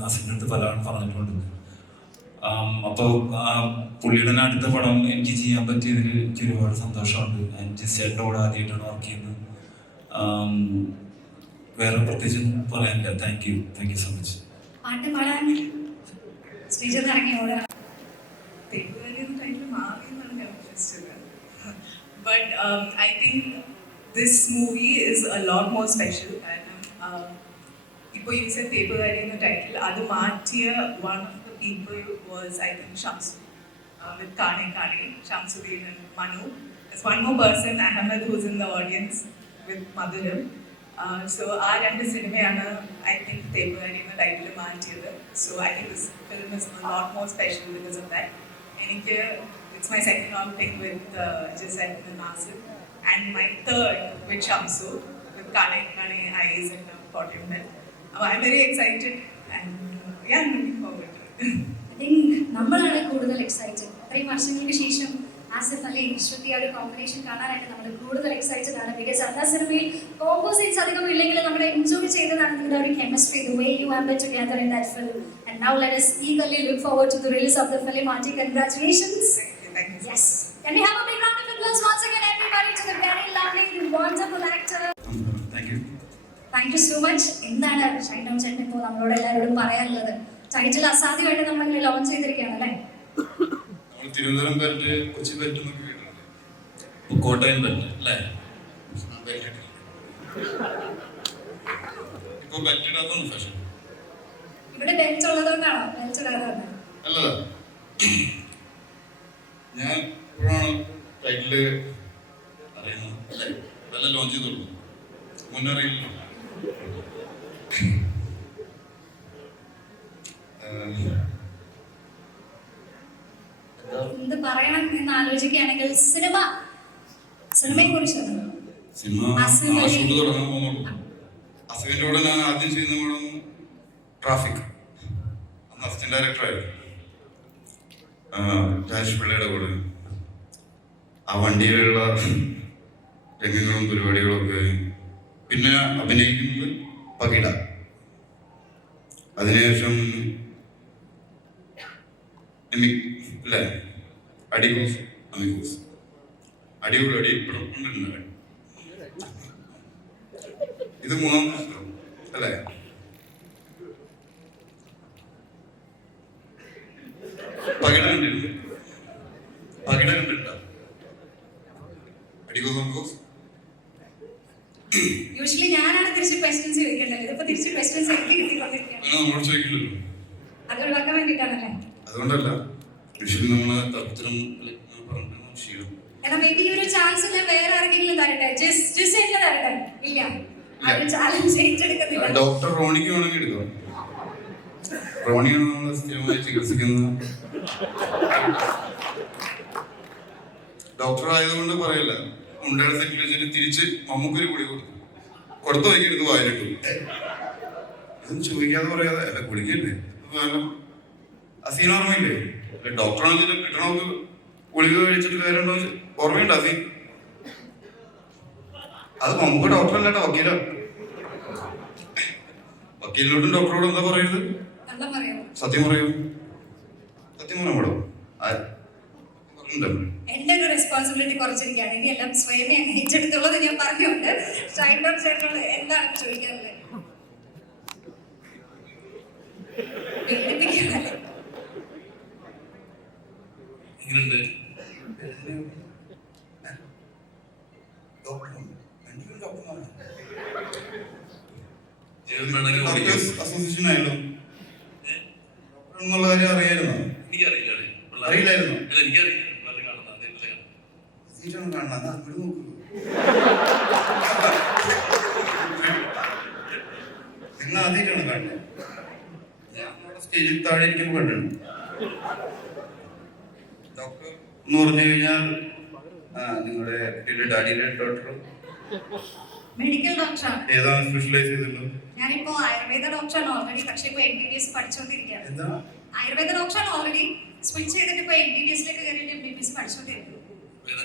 അസിൻ്റെ അടുത്ത് പലവണ്ണം പറഞ്ഞിട്ടുണ്ട്. അപ്പോൾ പുള്ളിയുടെ അടുത്ത പടം എനിക്ക് ചെയ്യാൻ പറ്റിയതിൽ എനിക്ക് ഒരുപാട് സന്തോഷമുണ്ട്. ജിസേട്ടൻ്റെ കൂടെ ആദ്യമായിട്ടാണ് വർക്ക് ചെയ്യുന്നത്. വേറെ പ്രത്യേകിച്ച് പറയാനില്ല. Thank you so much. പാട്ട് പാടാൻ സ്റ്റേജിൽ നിന്ന് ഇറങ്ങി ഓടുക. But I think this movie is a lot more special. You said Tepuvali in the title. Adu Martiya, one of the people was, I think, Shamsu. With Kane, Shamsuddin and Manu. There's one more person, Ahmed, who's in the audience with Madhuram. So our end cinema, I think Tepuvali in the title Martiya. So I think this film is a lot more special because of that. And it's my second outing with Giselle and Nasir, and my third with Shamsu, with Kane Eyes and Kottayam. I'm very excited and yeah, I'm looking forward to it. I think നമ്മളാണ് കൂടുതൽ excited. ഇത്രയും വർഷങ്ങൾക്ക് ശേഷം ആസിഫ് അലി ശ്രുതി ഒരു combination കാണാനായിട്ട് നമ്മൾ കൂടുതൽ excited ആണ്. ബിക്കോസ് എല്ലാ സിനിമയിൽ കോമ്പോസിറ്റ്സ് അധികം ഇല്ലെങ്കിൽ നമ്മൾ എൻജോയ് ചെയ്തതാണ് നിങ്ങളുടെ ഒരു chemistry, the way you have been together in that film. And now let us eagerly look forward to the release of the film. Auntie, congratulations. Thank you. Yes. Can we have a big round of applause once again, everybody, to the very lovely, wonderful actor. Thank you. Thank you so much. എന്താണ് ഷൈൻ ചേട്ടൻ ഇപ്പോൾ നമ്മളോട് എല്ലാവരോടും പറയാനുള്ളത്? Title അസാധ്യമായിട്ട് നമ്മൾ launch ചെയ്തിരിക്കുകയാണ് അല്ലേ? നമ്മൾ തിരുവനന്തപുരം ബെൽറ്റ്, കൊച്ചി ബെൽറ്റ് എന്നൊക്കെ കേട്ടിട്ടുണ്ട്. കോട്ടയം ബെൽറ്റ് അല്ലേ? ഇപ്പൊ ബെൽറ്റ് ഇടാത്ത ഫാഷൻ ഇവിടെ ബെൽറ്റ് ഉള്ളതുകൊണ്ടാണോ ബെൽറ്റ് ഇടാതെ? അല്ലതാ, ഞാൻ ഇപ്പോഴാണ് ടൈറ്റില് അറിയുന്നത് അല്ലേ? ഇതെല്ലാം ലോഞ്ച് ചെയ്തോളൂ, മുന്നറിയില്ലല്ലോ. എന്ത് പറയണം എന്ന് ആലോചിക്കുകയാണെങ്കിൽ സിനിമയെ കുറിച്ചാണ്. സിനിമ നാളെ ഷൂട്ട് തുടങ്ങാൻ പോകുന്നുള്ളൂ. അസുഖിന്റെ കൂടെ ഞാൻ ആദ്യം ചെയ്യുന്ന പടം ട്രാഫിക്. അന്ന് അസിസ്റ്റന്റ് ഡയറക്ടറായിരുന്നു. രാജേഷ് പിള്ളയുടെ കൂടെ ആ വണ്ടിയിലുള്ള രംഗങ്ങളും പരിപാടികളും ഒക്കെ. പിന്നെ അഭിനയിക്കുന്നത് പകിട. അതിനുശേഷം അല്ലേ അടികൂസ് അമികൂസ് അടിപൊളി അടിയപ്പെടും ഉണ്ടെന്നല്ലേ. ഇത് മൂന്നാം പുസ്തകം അല്ലേ? പകിട കണ്ടിട്ടുണ്ട്. പകിട കണ്ടിട്ടുണ്ടോ? അടികൂസ് അമികൂസ്. യൂഷ്വലി ഞാനാണ് തിരിച്ച് ക്വസ്റ്റ്യൻസ് ചോദിക്കേണ്ടത്. ഇതിപ്പോ തിരിച്ച് ക്വസ്റ്റ്യൻസ് എനിക്ക് കിട്ടിക്കൊണ്ടിരിക്കുകയാണ്. നമ്മളോട് ചോദിക്കില്ലല്ലോ. അത് ഒഴിവാക്കാൻ വേണ്ടിയിട്ടാണല്ലേ? അതുകൊണ്ടല്ല, യൂഷ്വലി നമ്മള് തർക്കത്തിനും ശീലം. എന്നാ മേ ബി ഒരു ചാൻസ് ഞാൻ വേറെ ആരെങ്കിലും തരട്ടെ? ജസ്റ്റ് എന്നെ തരട്ടെ? ഇല്ല, ആ ഒരു ചാലഞ്ച് ഏറ്റെടുക്കുന്നില്ല. ഡോക്ടർ റോണിക്ക് വേണമെങ്കിൽ എടുക്കാം. റോണിയാണ് നമ്മൾ സ്ഥിരമായി ചികിത്സിക്കുന്നത്. ഡോക്ടർ ആയതുകൊണ്ട് പറയല്ല, മുണ്ടയുടെ സെറ്റിൽ വെച്ചിട്ട് തിരിച്ച് മമ്മൂക്കൊരു കുടി കൊടുത്തു വയ്ക്കരുത് വായിലിട്ടു. ഇതൊന്നും ചോദിക്കാതെ പറയാതെ അല്ല കുടിക്കല്ലേ. അസീൻ ഓർമ്മയില്ലേ? ഡോക്ടറാണെന്ന് വെച്ചിട്ട് കിട്ടണമെന്ന് ഗുളിക കഴിച്ചിട്ട് കാര്യമുണ്ടോ ഓർമ്മയുണ്ട് അസീൻ? അത് മമ്മൂക്ക് ഡോക്ടറല്ലാട്ടോ, വക്കീലോ. വക്കീലിനോടും ഡോക്ടറോടും എന്താ പറയരുത്? സത്യം പറയൂ. സത്യം പറയാൻ പാടോ? എന്റെ ഒരു റെസ്പോൺസിബിലിറ്റി കുറച്ചിരിക്കുകയാണ്. ഇനി എല്ലാം സ്വയമേ ഏറ്റെടുത്തുള്ളത് ഞാൻ പറഞ്ഞുകൊണ്ട് ഷൈൻഡോർ ചേട്ടനോട് എന്താണ് ചോദിക്കാറുള്ളത്? അസോസിയേഷൻ ആയല്ലോ എന്നുള്ള കാര്യം അറിയായിരുന്നോ? അറിയില്ലായിരുന്നു. കാണുന്നത് അങ്ങോട്ട് നോക്കൂ. നിങ്ങൾ ആദ്യമായിട്ടാണ് കാണുന്നത്. ഞാൻ സ്റ്റേജിൽ താഴെ ഇരിക്കുമ്പോൾ കണ്ടിട്ടുണ്ട്. ഡോക്ടർ എന്ന് പറഞ്ഞു കഴിഞ്ഞാൽ നിങ്ങളുടെ കുട്ടിയുടെ ഡാഡിയുടെ ഡോക്ടർ മെഡിക്കൽ ഡോക്ടറാണ്. ഏതാണ് സ്പെഷ്യലൈസ് ചെയ്തിട്ടുള്ളത്? ഞാനിപ്പോ ആയുർവേദ ഡോക്ടറാണ് ഓൾറെഡി, പക്ഷെ ഇപ്പൊ MBBS പഠിച്ചുകൊണ്ടിരിക്കുകയാണ്. ആയുർവേദ ഡോക്ടറാണ് ഓൾറെഡി, സ്വിച്ച് ചെയ്തിട്ട് ഇപ്പൊ MBBSലേക്ക് കയറിയിട്ട് MBBS പഠിച്ചുകൊണ്ടിരിക്കുന്നു.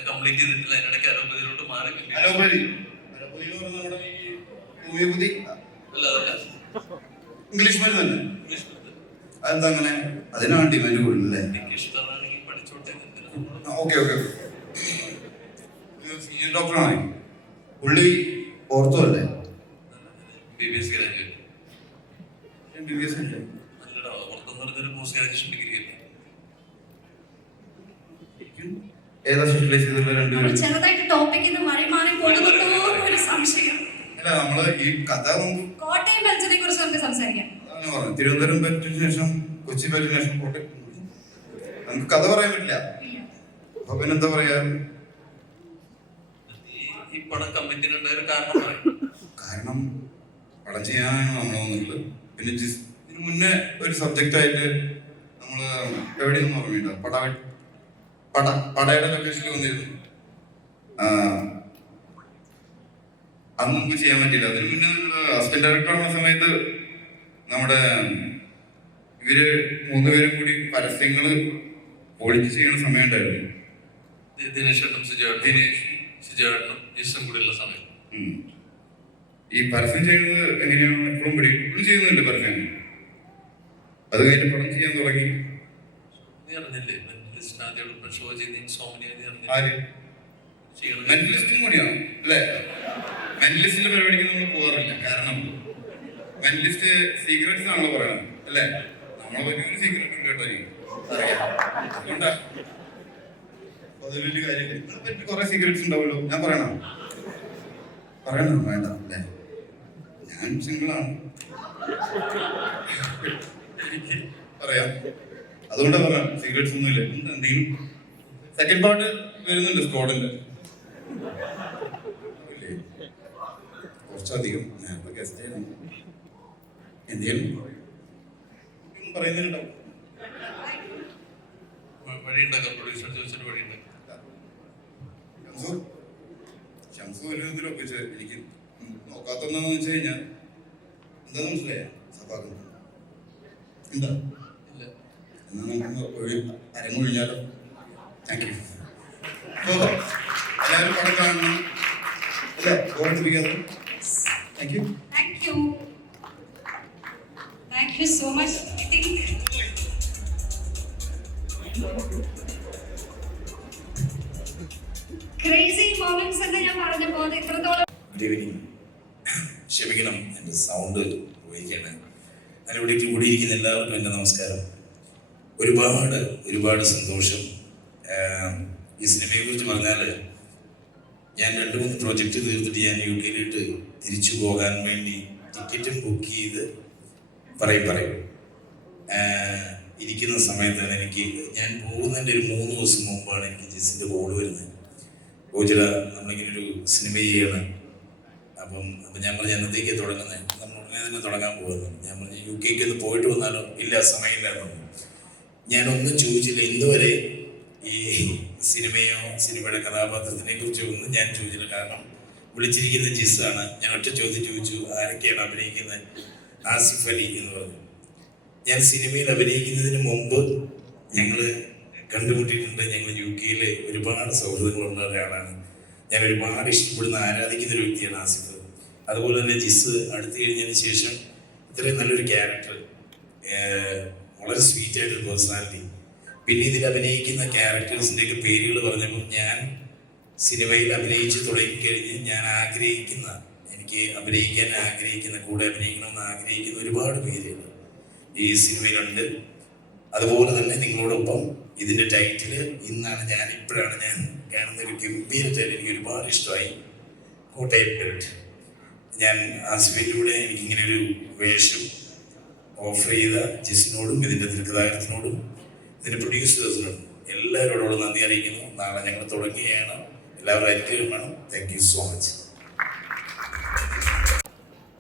കംപ്ലീറ്റ് ചെയ്തിട്ടില്ല. അതിനിടയ്ക്ക് അലോപ്പതിയിലോട്ട് മാറി. അലോപ്പതി എന്ന് പറഞ്ഞാൽ നമ്മുടെ ഈ ഹോമിയോപ്പതി അല്ല, അതല്ല, ഇംഗ്ലീഷ് മരുന്ന് തന്നെ. ഇംഗ്ലീഷ് മരുന്ന്. അതെന്താ അങ്ങനെ? അതിനാണ് ഡിമാൻഡ് കൂടുതലല്ലേ? എനിക്ക് ഇഷ്ടമാണെങ്കിൽ പഠിച്ചോട്ടെ. Okay okay. സീനിയർ ഡോക്ടറാണ് പുള്ളി. ഓർത്തോ അല്ലേ? BBS graduate. MBBS അല്ലേ? നല്ലടാ, ഓർത്തെന്ന് പറഞ്ഞൊരു പോസ്റ്റ് ഗ്രാജുവേഷൻ ഡിഗ്രി അല്ലേ? ഏതാ സ്പെഷ്യലൈസ് ചെയ്തിട്ടുള്ള രണ്ടുപേരും? ചെറുതായിട്ട് ടോപ്പിക്കിൽ നിന്ന് മാറി പോകുന്നു ഒരു സംശയം. അല്ല, നമ്മള് ഈ കഥ നമുക്ക് കോട്ടയം ബെൽറ്റിനെ കുറിച്ച് നമുക്ക് സംസാരിക്കാം. അതാണ് പറഞ്ഞത്. തിരുവനന്തപുരം പറ്റിന് ശേഷം കൊച്ചി പറ്റിന് ശേഷം കോട്ടയം. നമുക്ക് കഥ പറയാൻ പറ്റില്ല. അപ്പൊ പിന്നെന്താ പറയാ? ഈ പടം കമ്മിറ്റിനുണ്ടായ ഒരു കാരണം പറയും. കാരണം പടം ചെയ്യാനാണ് നമ്മൾ വന്നിട്ടുള്ളത്. പിന്നെ ഇതിന് മുന്നേ ഒരു സബ്ജക്റ്റ് ആയിട്ട് നമ്മള് എവിടെയൊന്നും ഓർമ്മയുണ്ടോ? പടയുടെ ലൊക്കേഷനിൽ വന്നിരുന്നു. അന്ന് നമുക്ക് ചെയ്യാൻ പറ്റില്ല. അതിന് മുന്നേ അസിസ്റ്റന്റ് ഡയറക്ടർ ആവുന്ന സമയത്ത് നമ്മുടെ ഇവര് 3 പേരും കൂടി പരസ്യങ്ങള് പൊളിച്ച് ചെയ്യുന്ന സമയം ഉണ്ടായിരുന്നു. ദിനേശേട്ടനും സിജേട്ടനും ജിസും കൂടിയുള്ള സമയം. ഈ പരസ്യം ചെയ്യുന്നത് എങ്ങനെയാണ്? എപ്പോഴും ചെയ്യുന്നുണ്ട് പരസ്യം. അത് കഴിഞ്ഞ് പടം ചെയ്യാൻ തുടങ്ങി. നീ അറിഞ്ഞില്ലേ മെന്റലിസ്റ്റിന് ആദ്യം ഷോ ചെയ്ത് സോമനി ആര്? മെന്റലിസ്റ്റും കൂടിയാണ് അല്ലേ? മെന്റലിസ്റ്റിന്റെ പരിപാടിക്ക് നമ്മൾ പോകാറില്ല. കാരണം മെന്റലിസ്റ്റ് സീക്രട്സ് ആണല്ലോ പറയുന്നത് അല്ലേ? നമ്മളെ പറ്റി ഒരു സീക്രട്ടും കേട്ടോ അതുകൊണ്ടാ. അതൊരു വലിയ കാര്യമില്ല. നിങ്ങളെ പറ്റി കുറെ സീക്രട്സ് ഉണ്ടാവുമല്ലോ. ഞാൻ പറയണോ? വേണ്ട അല്ലേ? ഞാൻ സിംഗിളാണ്. പറയാം. അതുകൊണ്ടാ പറയാം, സീക്രട്സ് ഒന്നും ഇല്ല. എന്തെങ്കിലും സെക്കൻഡ് പാർട്ട് വരുന്നുണ്ട് സ്കോഡിന്റെ. കുറച്ചധികം ഞാൻ ഗസ്റ്റ് ചെയ്യണം. എന്തെങ്കിലും പറയുന്നുണ്ടാവും. വഴിയുണ്ടാക്കാം. പ്രൊഡ്യൂസർ ചോദിച്ചിട്ട് വഴിയുണ്ടാക്കാം. ഷംസു ഒരു ഇതിൽ ഒപ്പിച്ച് എനിക്ക് നോക്കാത്തെന്താന്ന് വെച്ച് കഴിഞ്ഞാൽ എന്താന്ന് മനസ്സിലായ സഭാഗം എന്താ? എന്നാ നമുക്ക് അരങ്ങൊഴിഞ്ഞാലോ? Thank you. എല്ലാവരും പടം കാണണം അല്ലേ? ഓർമ്മിപ്പിക്കാതെ. Thank you. Thank you so much. I think crazy moments എന്ന് ഞാൻ പറഞ്ഞപ്പോൾ ഇത്രത്തോളം. Good evening. ക്ഷമിക്കണം, എൻ്റെ സൗണ്ട് ഉപയോഗിക്കാണ്. ഞാനിവിടെ കൂടിയിരിക്കുന്ന എല്ലാവർക്കും എൻ്റെ നമസ്കാരം. ഒരുപാട് സന്തോഷം. ഈ സിനിമയെക്കുറിച്ച് പറഞ്ഞാൽ ഞാൻ 2-3 പ്രോജക്റ്റ് തീർത്തിട്ട് ഞാൻ UK തിരിച്ചു പോകാൻ വേണ്ടി ടിക്കറ്റും ബുക്ക് ചെയ്ത് പറയും ഇരിക്കുന്ന സമയത്താണ് ഞാൻ പോകുന്നതിൻ്റെ ഒരു 3 ദിവസം മുമ്പാണ് എനിക്ക് ജിസിൻ്റെ കോൾ വരുന്നത്. ഓജിട നമ്മളിങ്ങനെ ഒരു സിനിമ ചെയ്യണം. അപ്പം ഞാൻ പറഞ്ഞു എന്നത്തേക്ക് തുടങ്ങുന്നത്? നമ്മൾ ഉടനെ തന്നെ തുടങ്ങാൻ പോകുന്നത്. ഞാൻ പറഞ്ഞു UK ഒന്ന് പോയിട്ട് വന്നാലോ? ഇല്ല, സമയമില്ല എന്ന്. ഞാനൊന്നും ചോദിച്ചില്ല ഇന്നുവരെ. ഈ സിനിമയുടെ കഥാപാത്രത്തിനെ കുറിച്ചോ ഒന്നും ഞാൻ ചോദിച്ചില്ല. കാരണം വിളിച്ചിരിക്കുന്ന ജിസ്സാണ്. ഞാൻ ഒറ്റ ചോദ്യം ചോദിച്ചു, ആരൊക്കെയാണ് അഭിനയിക്കുന്നത്? ആസിഫ് അലി എന്ന് പറഞ്ഞു. ഞാൻ സിനിമയിൽ അഭിനയിക്കുന്നതിന് മുമ്പ് ഞങ്ങൾ കണ്ടുമുട്ടിയിട്ടുണ്ട്. ഞങ്ങൾ UK ഒരുപാട് സൗഹൃദങ്ങളുള്ള ഒരാളാണ്. ഞാൻ ഒരുപാട് ഇഷ്ടപ്പെടുന്ന ആരാധിക്കുന്ന ഒരു വ്യക്തിയാണ് ആസിഫ്. അതുപോലെ തന്നെ ജിസ് അടുത്ത് കഴിഞ്ഞതിന് ശേഷം ഇത്രയും നല്ലൊരു ക്യാരക്ടർ, വളരെ സ്വീറ്റായിട്ടൊരു പേഴ്സണാലിറ്റി. പിന്നെ ഇതിൽ അഭിനയിക്കുന്ന ക്യാരക്ടേഴ്സിൻ്റെയൊക്കെ പേരുകൾ പറഞ്ഞപ്പോൾ ഞാൻ സിനിമയിൽ അഭിനയിച്ച് തുടങ്ങിക്കഴിഞ്ഞ് എനിക്ക് അഭിനയിക്കാൻ ആഗ്രഹിക്കുന്ന, കൂടെ അഭിനയിക്കണമെന്ന് ആഗ്രഹിക്കുന്ന ഒരുപാട് പേരുകൾ ഈ സിനിമയിലുണ്ട്. അതുപോലെ തന്നെ നിങ്ങളോടൊപ്പം ഇതിൻ്റെ ടൈറ്റില് ഇപ്പോഴാണ് ഞാൻ കാണുന്ന ഒരു ഗംഭീര ടൈറ്റിൽ. എനിക്ക് ഒരുപാട് ഇഷ്ടമായി. കോട്ടയം ബെൽറ്റ്. ഞാൻ ആസിഫിലൂടെ എനിക്കിങ്ങനെ ഒരു വേഷം ഓഫർ ചെയ്ത ജിസിനോടും ഇതിൻ്റെ തിരക്കഥാകൃത്തിനോടും ഇതിൻ്റെ പ്രൊഡ്യൂസേഴ്സിനോടും എല്ലാവരോടും നന്ദി അറിയിക്കുന്നു. നാളെ ഞങ്ങൾ തുടങ്ങുകയാണ്. എല്ലാവരും അനുഗ്രഹം വേണം. Thank you so much.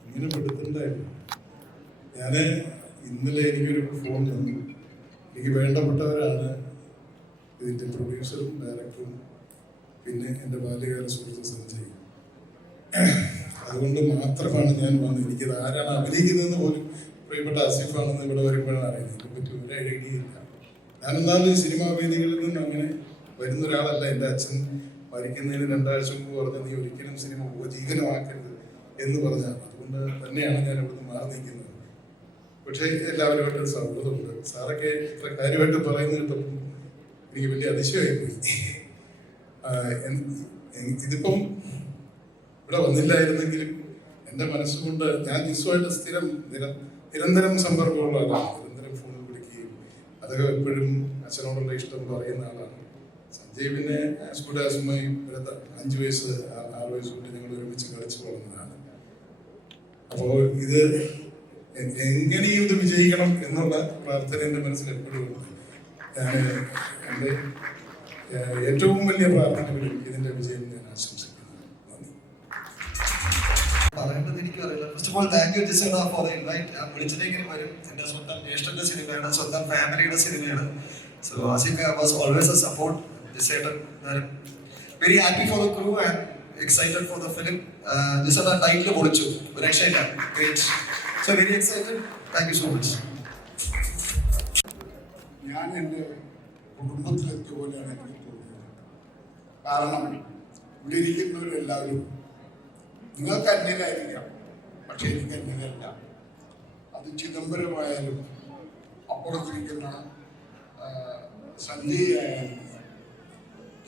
ഇങ്ങനെ പെടുത്തുണ്ടായിരുന്നു. ഞാൻ ഇന്നലെ എനിക്കൊരു ഫോൺ തന്നു. എനിക്ക് വേണ്ടപ്പെട്ടവരാണ് ഇതിൻ്റെ പ്രൊഡ്യൂസറും ഡയറക്ടറും പിന്നെ എൻ്റെ ബാല്യകാല സുഹൃത്ത് സഞ്ജയ്. അതുകൊണ്ട് മാത്രമാണ് ഞാൻ വന്നത്. എനിക്കത് ആരാണ് അഭിനയിക്കുന്നതെന്ന് പോലും പ്രിയപ്പെട്ട ആസിഫാണെന്ന് ഇവിടെ വരുമ്പോഴാണ് അറിയുന്നത്. ഇതിനെ പറ്റി ഒരു ഐഡിയ ഇല്ല. ഞാനെന്നാലും സിനിമാ വേദികളിൽ നിന്ന് അങ്ങനെ വരുന്ന ഒരാളല്ല. എൻ്റെ അച്ഛൻ മരിക്കുന്നതിന് 2 ആഴ്ച മുമ്പ് പറഞ്ഞ് നീ ഒരിക്കലും സിനിമ ഉപജീവനമാക്കരുത് എന്ന് പറഞ്ഞാണ്. അതുകൊണ്ട് തന്നെയാണ് ഞാൻ ഇവിടുന്ന് മാറി നിൽക്കുന്നത്. പക്ഷേ എല്ലാവരുമായിട്ട് സൗഹൃദമുണ്ട്. സാറൊക്കെ ഇത്ര കാര്യമായിട്ട് പറയുന്നത് കേട്ടപ്പോൾ എനിക്ക് വലിയ അതിശയമായിപ്പോയി. ഇതിപ്പം ഇവിടെ വന്നില്ലായിരുന്നെങ്കിലും എൻ്റെ മനസ്സുകൊണ്ട് ഞാൻ ജിസുമായിട്ട് നിരന്തരം സമ്പർക്കമുള്ളതാണ്. നിരന്തരം ഫോണിൽ വിളിക്കുകയും അദ്ദേഹം എപ്പോഴും അച്ഛനോടുള്ള ഇഷ്ടം പറയുന്ന ആളാണ്. സഞ്ജയ് പിന്നെ സ്കൂഡാസുമായി 5 വയസ്സ് 6 വയസ്സ് തൊട്ട് ഞങ്ങൾ ഒരുമിച്ച് കളിച്ചു വളർന്നതാണ്. അപ്പോൾ ഇത് എങ്ങനെയും ഇത് വിജയിക്കണം എന്നുള്ള പ്രാർത്ഥന എൻ്റെ മനസ്സിൽ എപ്പോഴും ഉണ്ട്. ഞാൻ എൻ്റെ ഏറ്റവും വലിയ പ്രാർത്ഥനകളിൽ ഇതിൻ്റെ വിജയം ഞാൻ ആശംസിക്കുന്നു. നന്ദി. പറയേണ്ടത് എനിക്കറിയില്ല. First of all thank you ജിസേട്ടാ ഫോർ ദ ഇൻവൈറ്റ്. ഞാൻ വിളിച്ചിട്ടെങ്കിലും വരും. എൻ്റെ സ്വന്തം ജ്യേഷ്ഠൻ്റെ സിനിമയാണ്, സ്വന്തം ഫാമിലിയുടെ സിനിമയാണ്. So Asif was always a support. ജിസേട്ടൻ very happy for the crew and excited for the film. ജിസേട്ടാ ടൈറ്റിൽ പൊളിച്ചു, ഒരു രക്ഷയില്ല. Great. So very excited. Thank you so much. ഞാൻ എൻ്റെ കുടുംബത്തിലെത്തിയ പോലെയാണ് എനിക്ക് തോന്നുന്നത്. കാരണം ഇവിടെ ഇരിക്കുന്നവരെല്ലാവരും നിങ്ങൾക്ക് അന്യരായിരിക്കാം, പക്ഷെ എനിക്ക് അന്യരല്ല. അത് ചിദംബരമായാലും അപ്പുറത്തിരിക്കുന്ന സഞ്ജയ് ആയാലും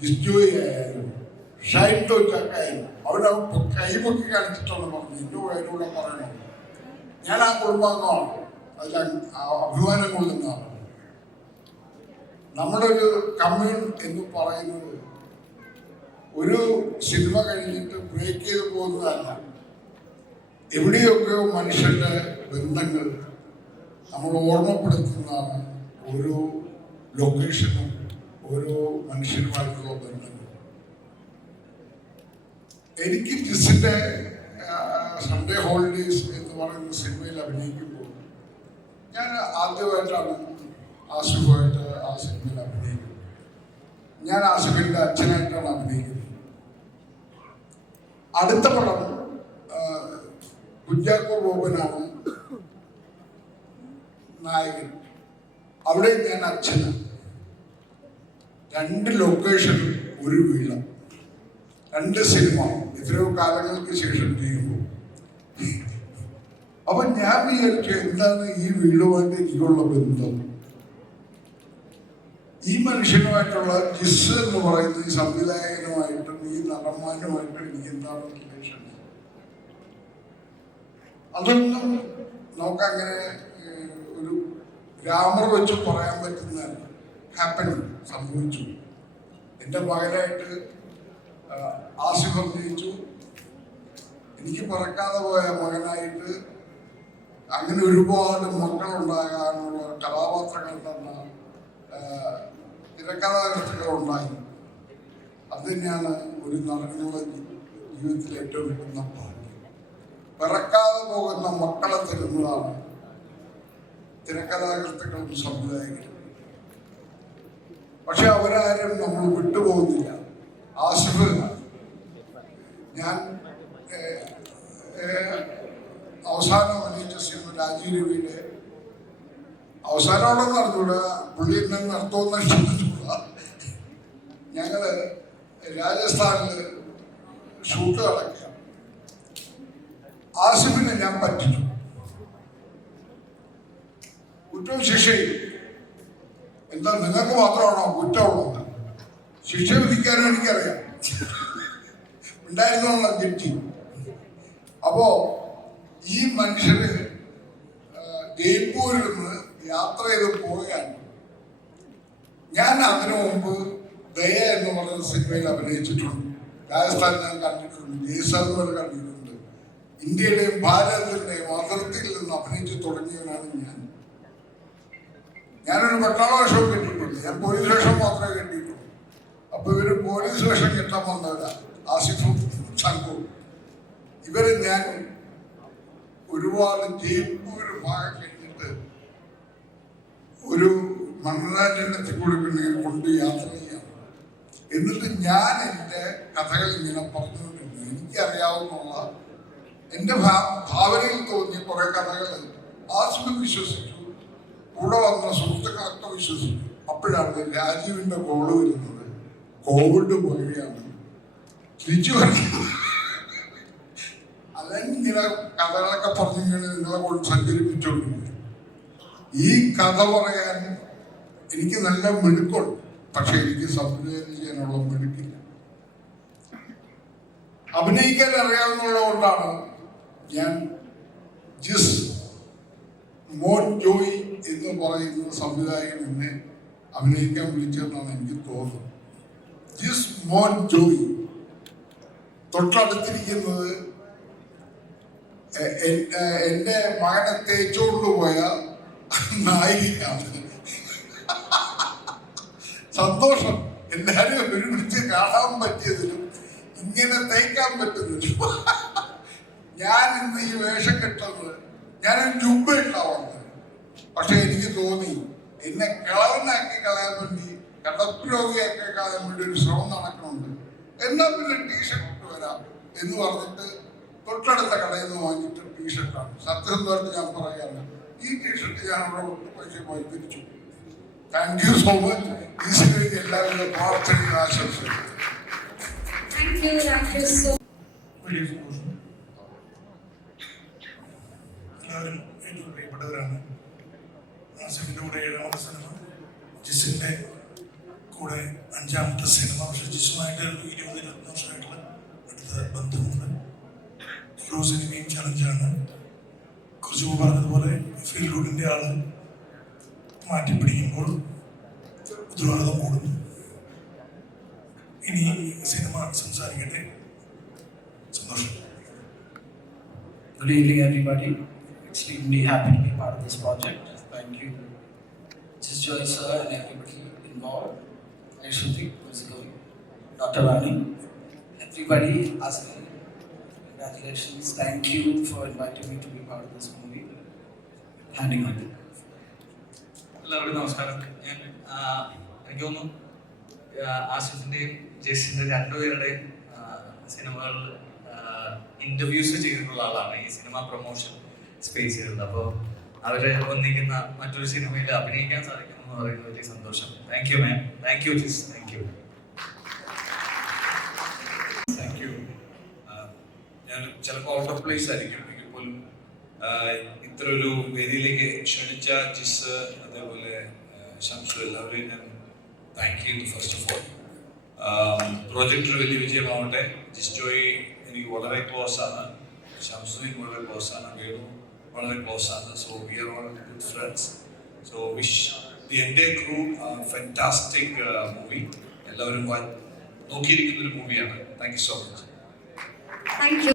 ജിസ്റ്റോയി ആയാലും ഷൈൻ ടോച്ചാക്കായാലും അവിടെ കൈപൊക്കി കാണിച്ചിട്ടാണ് പറഞ്ഞു എൻ്റെ പേരൂടെ പറയണം. ഞാൻ ആ കുടുംബാംഗമാണ്, അതിൽ അഭിമാനം കൊള്ളുന്നതാണ്. നമ്മുടെ ഒരു കമ്മ്യൂൺ എന്ന് പറയുന്നത് ഒരു സിനിമ കഴിഞ്ഞിട്ട് ബ്രേക്ക് ചെയ്ത് പോകുന്നതല്ല. എവിടെയൊക്കെയോ മനുഷ്യന്റെ ബന്ധങ്ങൾ നമ്മൾ ഓർമ്മപ്പെടുത്തുന്നതാണ് ഓരോ ലൊക്കേഷനും ഓരോ മനുഷ്യരുമായിട്ടുള്ള ബന്ധങ്ങൾ. എനിക്ക് ജിസിന്റെ സൺഡേ ഹോളിഡേയ്സ് എന്ന് പറയുന്ന സിനിമയിൽ അഭിനയിക്കുമ്പോൾ ഞാൻ ആദ്യമായിട്ടാണ് ആസിഫുമായിട്ട് ആ സിനിമയിൽ അഭിനയിക്കുന്നത്. ഞാൻ ആസിഫിന്റെ അച്ഛനായിട്ടാണ് അഭിനയിക്കുന്നത്. അടുത്ത പടം കുഞ്ചാക്കോ ബോബനാണ് നായകൻ. അവിടെ ഞാൻ അച്ഛനാണ്. 2 ലൊക്കേഷനും ഒരു വീള, 2 സിനിമ എത്രയോ കാലങ്ങൾക്ക് ശേഷം ചെയ്യുമ്പോൾ. അപ്പൊ ഞാൻ വിചാരിച്ചു എന്താണ് ഈ വീടുമായിട്ട് എനിക്കുള്ള ബന്ധം. ഈ മനുഷ്യനുമായിട്ടുള്ള ജിസ് എന്ന് പറയുന്ന ഈ സംവിധായകനുമായിട്ടും ഈ നടന്മാരുമായിട്ടും എനിക്ക് എന്താണ് റിലേഷൻ. അതൊന്നും നമുക്കങ്ങനെ ഒരു ഗ്രാമർ വെച്ച് പറയാൻ പറ്റുന്നതല്ല. ഹാപ്പനിങ് സംഭവിച്ചു. എൻ്റെ മകനായിട്ട് ആസിഫ് അഭിനയിച്ചു. എനിക്ക് പറക്കാതെ പോയ മകനായിട്ട് അങ്ങനെ ഒരുപാട് മക്കളുണ്ടാകാനുള്ള കഥാപാത്രങ്ങൾ തന്ന തിരക്കഥാകൃത്തുക്കളുണ്ടായി. അത് തന്നെയാണ് ഒരു നടനുള്ള ജീവിതത്തിൽ ഏറ്റവും കിട്ടുന്ന ഭാഗ്യം. പിറക്കാതെ പോകുന്ന മക്കളെ തരുന്നതാണ് തിരക്കഥാകൃത്തുക്കളും സംവിധായകരും. പക്ഷെ അവരാരും നമ്മൾ വിട്ടുപോകുന്നില്ല. ആസിഫ്, ഞാൻ അവസാനം അഭിനയിച്ച സിനിമ രാജീവ് രവിയുടെ അവസാനമാണെന്ന് അറിഞ്ഞൂടാ, പുള്ളി എന്നെ നടത്തുമെന്ന് ഇഷ്ടപ്പെട്ടില്ല. ഞങ്ങള് രാജസ്ഥാനില് ഷൂട്ട് നടക്കുക. ആസിഫിനെ ഞാൻ പറ്റിച്ചു. കുറ്റവും ശിക്ഷയും എന്താ നിങ്ങൾക്ക് മാത്രമാണോ കുറ്റമുള്ളത്? ശിക്ഷ വിധിക്കാനും എനിക്കറിയാം, ഉണ്ടായിരുന്നുള്ള ജഡ്ജി. അപ്പോ ഈ മനുഷ്യര് ജയ്പൂരിൽ നിന്ന് യാത്ര ചെയ്ത് പോവുകയാണ്. ഞാൻ അതിനു മുമ്പ് ദയ എന്ന് പറയുന്ന സിനിമയിൽ അഭിനയിച്ചിട്ടുണ്ട്. രാജസ്ഥാനിൽ ഞാൻ കണ്ടിട്ടുണ്ട്, ജയ്സാൽമർ കണ്ടിട്ടുണ്ട്. ഇന്ത്യയുടെയും ഭാരതത്തിന്റെയും അതിർത്തിയിൽ നിന്ന് അഭിനയിച്ചു തുടങ്ങിയവനാണ് ഞാൻ. ഞാനൊരു പട്ടാള വേഷവും കെട്ടിയിട്ടില്ല, ഞാൻ പോലീസ് വേഷം മാത്രമേ കെട്ടിയിട്ടുള്ളൂ. അപ്പൊ ഇവര് പോലീസ് വേഷം കെട്ടാൻ വന്നവരാ, ആസിഫും സംഘവും. ഇവര് ഞാൻ ഒരുപാട് ജയ്പൂർ ഭാഗം കഴിഞ്ഞിട്ട് ഒരു മണ്ണാറ്റെണ്ണത്തിൽ കൂടി പിന്നെ കൊണ്ട് യാത്ര ചെയ്യാം. എന്നിട്ട് ഞാൻ എൻ്റെ കഥകൾ ഇങ്ങനെ പറഞ്ഞുകൊണ്ടിരുന്നു. എനിക്കറിയാവുന്ന എൻ്റെ ഭാവനയിൽ തോന്നിയ കുറെ കഥകൾ ആസിഫ് വിശ്വസിച്ചു, കൂടെ വന്ന സുഹൃത്തുക്കളൊക്കെ വിശ്വസിച്ചു. അപ്പോഴാണ് രാജീവിന്റെ കോള് വരുന്നത്. കോവിഡ് പോവുകയാണ് തിരിച്ചു അല്ലെങ്കിൽ ഇങ്ങനെ കഥകളൊക്കെ പറഞ്ഞിങ്ങനെ നിങ്ങളെ കൊണ്ട് സഞ്ചരിപ്പിച്ചുകൊണ്ടിരിക്കും. ഈ കഥ പറയാൻ എനിക്ക് നല്ല മിടുക്കുണ്ട്, പക്ഷെ എനിക്ക് സംവിധാനം ചെയ്യാനുള്ള മിടുക്കില്ല. അഭിനയിക്കാൻ അറിയാവുന്നത് കൊണ്ടാണ് ഞാൻ ജിസ് മോൻ ജോയി എന്ന് പറയുന്ന സംവിധായകൻ എന്നെ അഭിനയിക്കാൻ വിളിച്ചതെന്നാണ് എനിക്ക് തോന്നുന്നത്. ജിസ് മോൻ ജോയി തൊട്ടടുത്തിരിക്കുന്നത് എൻ്റെ മകനെ തേച്ചുകൊണ്ട് പോയ നായികയാണ്. സന്തോഷം, എല്ലാവരും ഒരുമിച്ച് കാണാൻ പറ്റിയതിലും ഇങ്ങനെ തേക്കാൻ പറ്റുന്നില്ല. ഞാൻ ഇന്ന് ഈ വേഷം കെട്ടുന്നത് ഞാൻ ജുബ്ബ ഉണ്ടാവുന്നത്, പക്ഷെ എനിക്ക് തോന്നി എന്നെ കിളവനാക്കി കളയാൻ വേണ്ടി, കടപ്പുരോഗിയാക്കി കളയാൻ വേണ്ടി ഒരു ശ്രമം നടക്കുന്നുണ്ട്. എന്നാൽ പിന്നെ ടീഷർട്ട് കൊണ്ടുവരാം എന്ന് പറഞ്ഞിട്ട് തൊട്ടടുത്ത കടയിൽ നിന്ന് വാങ്ങിയിട്ട് ടീഷർട്ടാണ്. സത്യസന്ധമായിട്ട് ഞാൻ പറയാണ്, ഈ ടീഷർട്ട് ഞാൻ അവിടെ പൈസ പോയി തിരിച്ചു. Thank you so much. ഈ സിനിമയ്ക്ക് എല്ലാവരുടെ പ്രാർത്ഥനയും ആശംസിക്കുന്നു. വലിയ സന്തോഷം. എല്ലാവരും ഏറ്റവും പ്രിയപ്പെട്ടവരാണ്. ആസിഫിൻ്റെ കൂടെ 7ാമത്തെ സിനിമ, ജിസിൻ്റെ കൂടെ 5ാമത്തെ സിനിമ. പക്ഷേ ജിസുമായിട്ട് 20-21 വർഷമായിട്ടുള്ള അടുത്ത ബന്ധമുണ്ട്. ഓരോ സിനിമയും ചലഞ്ചാണ്. കുറച്ച് മുമ്പ് പറഞ്ഞതുപോലെ ഫീൽ ഗുഡിൻ്റെ ആള് മാറ്റിപ്പിടിക്കുമ്പോൾ ഉത്തരവാദിത്വം കൂടുന്നു. ഇനി സിനിമ സംസാരിക്കട്ടെ. സന്തോഷം. Good evening, everybody. Extremely happy to be part of this project. Thank you, Just Joy sir and everybody involved. Aishwati, Dr. Rani, everybody, Asmi, congratulations. Thank you for inviting me to be part of this movie. Handing on. എല്ലാവർക്കും നമസ്കാരം. എനിക്ക് തോന്നുന്നു ആസിഫിൻ്റെയും ജെസ്സിൻ്റെയും രണ്ടുപേരുടെയും സിനിമകൾ interviews ചെയ്തിട്ടുള്ള ആളാണ് ഈ cinema promotion space ചെയ്തത്. അപ്പോൾ അവര് ഒന്നിക്കുന്ന മറ്റൊരു സിനിമയിൽ അഭിനയിക്കാൻ സാധിക്കുന്നു എന്ന് പറയുന്നത് വലിയ സന്തോഷം. Thank you ma'am, thank you Jis, thank you. Thank you. ഞാൻ ചിലപ്പോൾ ഔട്ട് ഓഫ് പ്ലേസ് ആയിരിക്കും, എങ്കിൽ പോലും ഇത്ര ഒരു വേദിയിലേക്ക് ക്ഷണിച്ച ജിസ്, അതേപോലെ ഷംസു, എല്ലാവരെയും ഞാൻ താങ്ക് ചെയ്യുന്നു. ഫസ്റ്റ് ഓഫ് ഓൾ പ്രോജക്റ്റ് ഒരു വലിയ വിജയമാവട്ടെ. ജിസ് ജോയി എനിക്ക് വളരെ ക്ലോസ് ആണ്, ഷംസു എനിക്ക് വളരെ ക്ലോസ് ആണ്, വേണു വളരെ ക്ലോസ് ആണ്. So we are all good friends. So wish the entire crew fantastic movie. എല്ലാവരും നോക്കിയിരിക്കുന്ന ഒരു മൂവിയാണ്. Thank you so much. Thank you.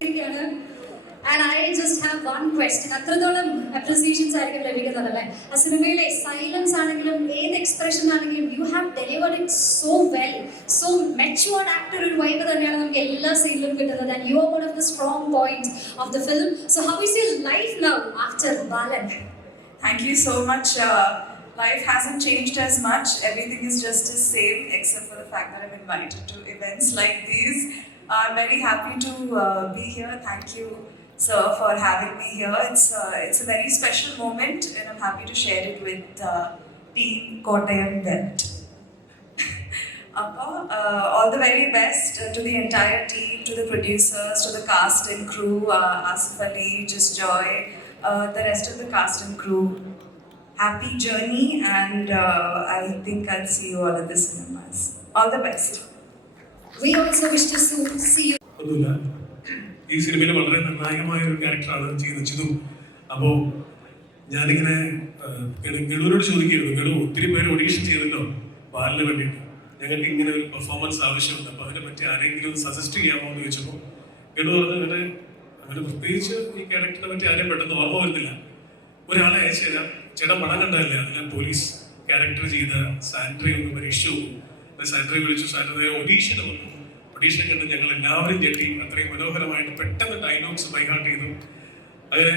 And I just have one question. അത്രത്തോളം അപ്രിസിയേഷൻസ് ആയിരിക്കും ലഭിക്കുന്നത് അല്ലേ? ആ സിനിമയിലെ സൈലൻസ് ആണെങ്കിലും ഏത് എക്സ്പ്രഷൻ ആണെങ്കിലും you have delivered it so well. So matured actor ഒരു വൈബ് തന്നെയാണ് നമുക്ക് എല്ലാ സീനിലും കിട്ടുന്നത്. And you are one of the strong points of the film. So how is your life now after Balan? Thank you so much. Life hasn't changed as much. Everything is just the same, except for the fact that I'm invited to events like these. I'm very happy to be here. Thank you, sir, for having me here. It's a very special moment, and I'm happy to share it with Team Kottayam Belt. All the very best to the entire team, to the producers, to the cast and crew, Asif Ali, Just Joy, the rest of the cast and crew. Happy journey, and I think I'll see you all at the cinemas. All the best. We also wish to see you. ഒന്നുമില്ല, ഈ സിനിമയിൽ വളരെ നിർണായകമായ ഒരു ക്യാരക്ടറാണ് ചെയ്തു. അപ്പോൾ ഞാനിങ്ങനെ ഗഡുവിനോട് ചോദിക്കുകയായിരുന്നു, ഗഡു ഒത്തിരി പേര് ഓഡീഷൻ ചെയ്തല്ലോ ബാലിന് വേണ്ടിയിട്ട്, ഞങ്ങൾക്ക് ഇങ്ങനെ ഒരു പെർഫോമൻസ് ആവശ്യമുണ്ട്, അപ്പോൾ അതിനെ പറ്റി ആരെങ്കിലും സജസ്റ്റ് ചെയ്യാമോ എന്ന് ചോദിച്ചപ്പോൾ ഗഡു പറഞ്ഞു, അങ്ങനെ പ്രത്യേകിച്ച് ഈ ക്യാരക്ടറിനെ പറ്റി ആരെയും പെട്ടെന്ന് ഓർമ്മ വരുന്നില്ല. ഒരാളെ അയച്ചു തരാം, ചേട്ടൻ പടം കണ്ടതല്ലേ, അതിലെ പോലീസ് ക്യാരക്ടർ ചെയ്ത സാൻഡ്രി ഒന്ന് പരീക്ഷിച്ചു പോകും. സാൻഡ്രി വിളിച്ചു, സാൻഡ്രി ഓഡീഷന് വന്നു. ഓഡീഷൻ കണ്ട് ഞങ്ങൾ എല്ലാവരും ഞെട്ടി. അത്രയും മനോഹരമായിട്ട് പെട്ടെന്ന് ഡയലോഗ്സ് ബൈഹാർട്ട് ചെയ്തു. അങ്ങനെ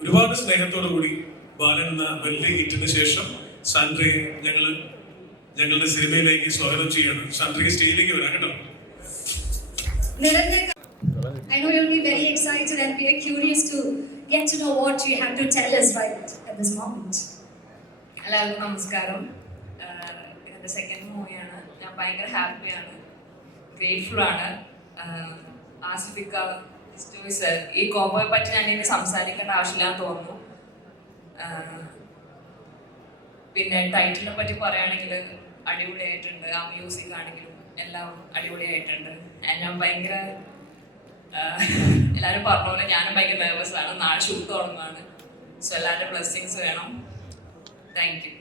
ഒരുപാട് സ്നേഹത്തോടു കൂടി ബാലൻ എന്ന വലിയ ഹിറ്റിന് ശേഷം സാൻഡ്രിയെ ഞങ്ങളുടെ സിനിമയിലേക്ക് സ്വാഗതം ചെയ്യണം. സാൻഡ്രിക്ക് സ്റ്റേജിലേക്ക് വരാം കേട്ടോ. I know you'll be very excited and we are curious to get to know what you have to tell us right at this moment. എല്ലാവർക്കും നമസ്കാരം. എൻ്റെ സെക്കൻഡ് മൂവിയാണ്. ഞാൻ ഭയങ്കര ഹാപ്പിയാണ്. ഗ്രേറ്റ്ഫുൾ ആണ്. ആസിഫിക്ക, സർ, ഈ കോമ്പോയെ പറ്റി ഞാൻ ഇനി സംസാരിക്കേണ്ട ആവശ്യമില്ലാന്ന് തോന്നുന്നു. പിന്നെ ടൈറ്റിലിനെ പറ്റി പറയുകയാണെങ്കിൽ അടിപൊളിയായിട്ടുണ്ട്. ആ മ്യൂസിക് ആണെങ്കിലും എല്ലാം അടിപൊളിയായിട്ടുണ്ട്. ഞാൻ ഭയങ്കര എല്ലാവരും പറഞ്ഞ പോലെ ഞാനും ഭയങ്കര നെർവസ് ആണ്. നാളെ ഷൂട്ട് തുടങ്ങുകയാണ്. സോ എല്ലാവരുടെ ബ്ലെസ്സിങ്സ് വേണം. Thank you.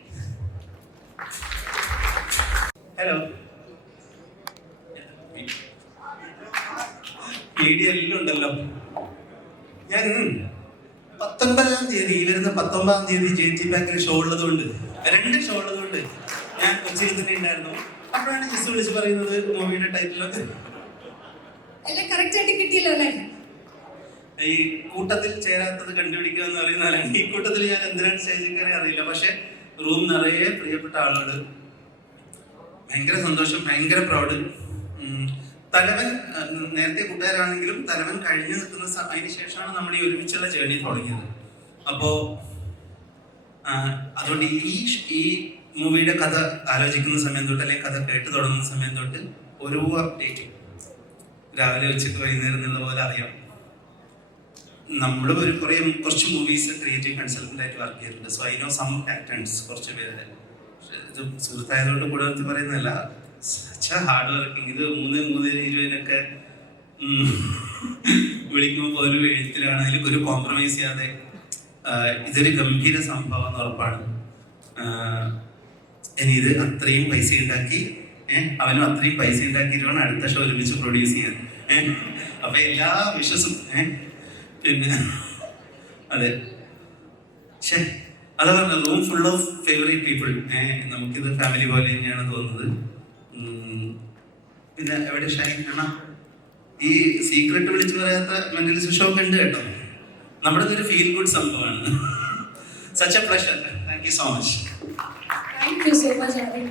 ഹലോ, മീഡിയ എല്ലാം ഉണ്ടല്ലോ. ഞാൻ 19-ാം തീയതി ഈ വരുന്ന 19-ാം തീയതി JT ബാങ്കിൽ ഷോ ഉള്ളതുകൊണ്ട്, 2 ഷോ ഉള്ളതുകൊണ്ട് ഞാൻ കൊച്ചിയിൽ തന്നെ ഉണ്ടായിരുന്നു. അപ്പോഴാണ് ജിസ് വിളിച്ച് പറയുന്നത് മൂവിയുടെ ടൈറ്റിലൊക്കെ എല്ലാം കറക്റ്റ് ആയിട്ട് കിട്ടിയല്ലോ അല്ലേ? ഈ കൂട്ടത്തിൽ ചേരാത്തത് കണ്ടുപിടിക്കുക എന്ന് പറയുന്നതാണ്. ഈ കൂട്ടത്തിൽ ഞാൻ എന്തിനാണ് സ്റ്റേജിൽ കയറി അറിയില്ല. പക്ഷെ റൂം നിറയെ പ്രിയപ്പെട്ട ആളുകൾ, ഭയങ്കര സന്തോഷം, ഭയങ്കര പ്രൗഡ്. തലവൻ നേരത്തെ കൂട്ടുകാരാണെങ്കിലും തലവൻ കഴിഞ്ഞു നിൽക്കുന്ന അതിന് ശേഷമാണ് നമ്മൾ ഈ ഒരുമിച്ചുള്ള ജേർണി തുടങ്ങിയത്. അപ്പോൾ അതുകൊണ്ട് ഈ മൂവിയുടെ കഥ ആലോചിക്കുന്ന സമയം തൊട്ട്, അല്ലെങ്കിൽ കഥ കേട്ട് തുടങ്ങുന്ന സമയം തൊട്ട് ഓരോ അപ്ഡേറ്റ് രാവിലെ ഉച്ചയ്ക്ക് വൈകുന്നേരം എന്നുള്ള പോലെ അറിയാം. നമ്മൾ കുറച്ച് മൂവീസ് ക്രിയേറ്റീവ് കൺസൾട്ടൻ്റ് ആയിട്ട് വർക്ക് ചെയ്തിട്ടുണ്ട്. So I know some actors, കുറച്ച് പേരുടെ. ഇത് സുഹൃത്തായതുകൊണ്ട് കൂടെ നിർത്തി പറയുന്നതല്ല, ഹാർഡ് വർക്കിംഗ്. ഇത് 3:20 വിളിക്കുമ്പോൾ പോലും എഴുത്തിലാണ്. അതിൽ ഒരു കോംപ്രമൈസ് ചെയ്യാതെ ഇതൊരു ഗംഭീര സംഭവം എന്ന് ഉറപ്പാണ്. ഇനി ഇത് അത്രയും പൈസ ഉണ്ടാക്കി, അവനും അത്രയും പൈസ ഉണ്ടാക്കിയിട്ടാണ് അടുത്ത ഷോ ഒരുമിച്ച് പ്രൊഡ്യൂസ് ചെയ്യാൻ. അപ്പൊ എല്ലാ വിശ്വസും പിന്നെ അതെ. അതാ പറഞ്ഞ room full of favourite people. നമുക്കിത് ഫാമിലി പോലെ തന്നെയാണ് തോന്നുന്നത്. പിന്നെ എവിടെ ഷൈൻ കാണാം, ഈ സീക്രട്ട് വിളിച്ചു പറയാത്ത മെന്റലിസ്റ്റ് ഷോ ഒക്കെ ഉണ്ട് കേട്ടോ. നമ്മുടെ ഒരു ഫീൽ ഗുഡ് സംഭവമാണ്. Such A pleasure. Thank you so much. Thank you so much, Adi.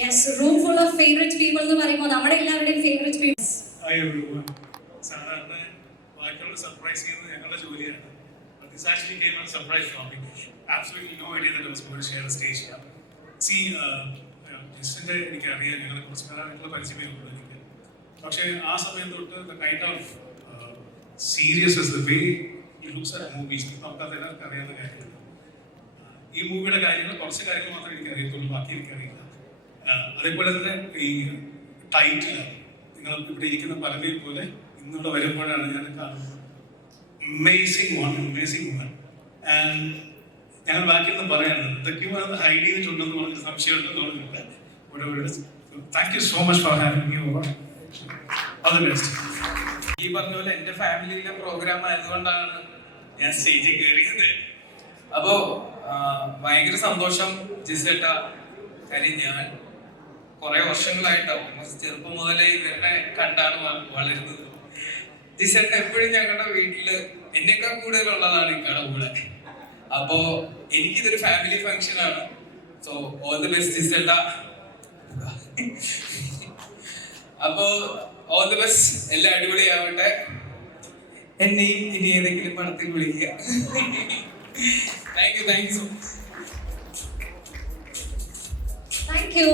Yes, room full of favorite people എന്ന് പറയുമ്പോൾ നമ്മുടെ എല്ലാവരുടെയും favorite people. സാധാരണ ബാക്കിയുള്ള സർപ്രൈസ് ചെയ്യുന്നത് ഞങ്ങളുടെ ജോലിയാണ്. This actually came as a surprise for me. Absolutely no idea that I was going to share the stage here. See, ജിസിന്റെ എനിക്കറിയാം, ഞങ്ങളെ കുറച്ച് പേരായിട്ടുള്ള പരിചയമേ ഉള്ളൂ എനിക്ക്. പക്ഷേ ആ സമയം തൊട്ട് the kind of seriousness, the way he looks at movies, നമുക്കത് എല്ലാവർക്കും അറിയാവുന്ന കാര്യമാണ്. ഈ മൂവിയുടെ കാര്യങ്ങൾ, കുറച്ച് കാര്യങ്ങൾ മാത്രമേ എനിക്ക് അറിയത്തുള്ളൂ, ബാക്കി എനിക്കറിയില്ല. അതേപോലെ തന്നെ ഈ ടൈറ്റിൽ, നിങ്ങൾ ഇവിടെ ഇരിക്കുന്ന പലരെയും പോലെ ഇന്നിവിടെ വരുമ്പോഴാണ് ഞാൻ കാണുന്നത്. Amazing woman. ആൻഡ് ഞങ്ങൾ ബാക്കിയൊന്നും പറയാനുള്ളത് ഇതൊക്കെയാണ് ഹൈഡ് ചെയ്തിട്ടുണ്ടെന്ന് പറഞ്ഞ സംശയമുണ്ടെന്ന് പറഞ്ഞിട്ടുണ്ട്. Thank you so much for having me over. All the best. ഈ പറഞ്ഞ പോലെ എൻ്റെ ഫാമിലിയിലെ പ്രോഗ്രാം ആയതുകൊണ്ടാണ് ഞാൻ സ്റ്റേജിൽ കയറിയത്. അപ്പോൾ ഭയങ്കര സന്തോഷം ജിസേട്ട. കാര്യം ഞാൻ കുറെ വർഷങ്ങളായിട്ടാവും, ചെറുപ്പം മുതലേ ഇവരുടെ കണ്ടാണ് വളരുന്നത്. ജിസേട്ട എപ്പോഴും ഞങ്ങളുടെ വീട്ടില് എന്നേക്കാൾ കൂടുതലുള്ളതാണ് ഇക്കടെ കൂടെ. അപ്പോ എനിക്കിതൊരു ഫാമിലി ഫംഗ്ഷൻ ആണ്. സോ ഓൾ ദി ബെസ്റ്റ് ജിസേട്ട. അപ്പോ ഓൾ ദി ബെസ്റ്റ്, എല്ലാം അടിപൊളിയാവട്ടെ. എന്നെയും ഇനി ഏതെങ്കിലും പണത്തിൽ വിളിക്കുക. Thank you so much. Thank you.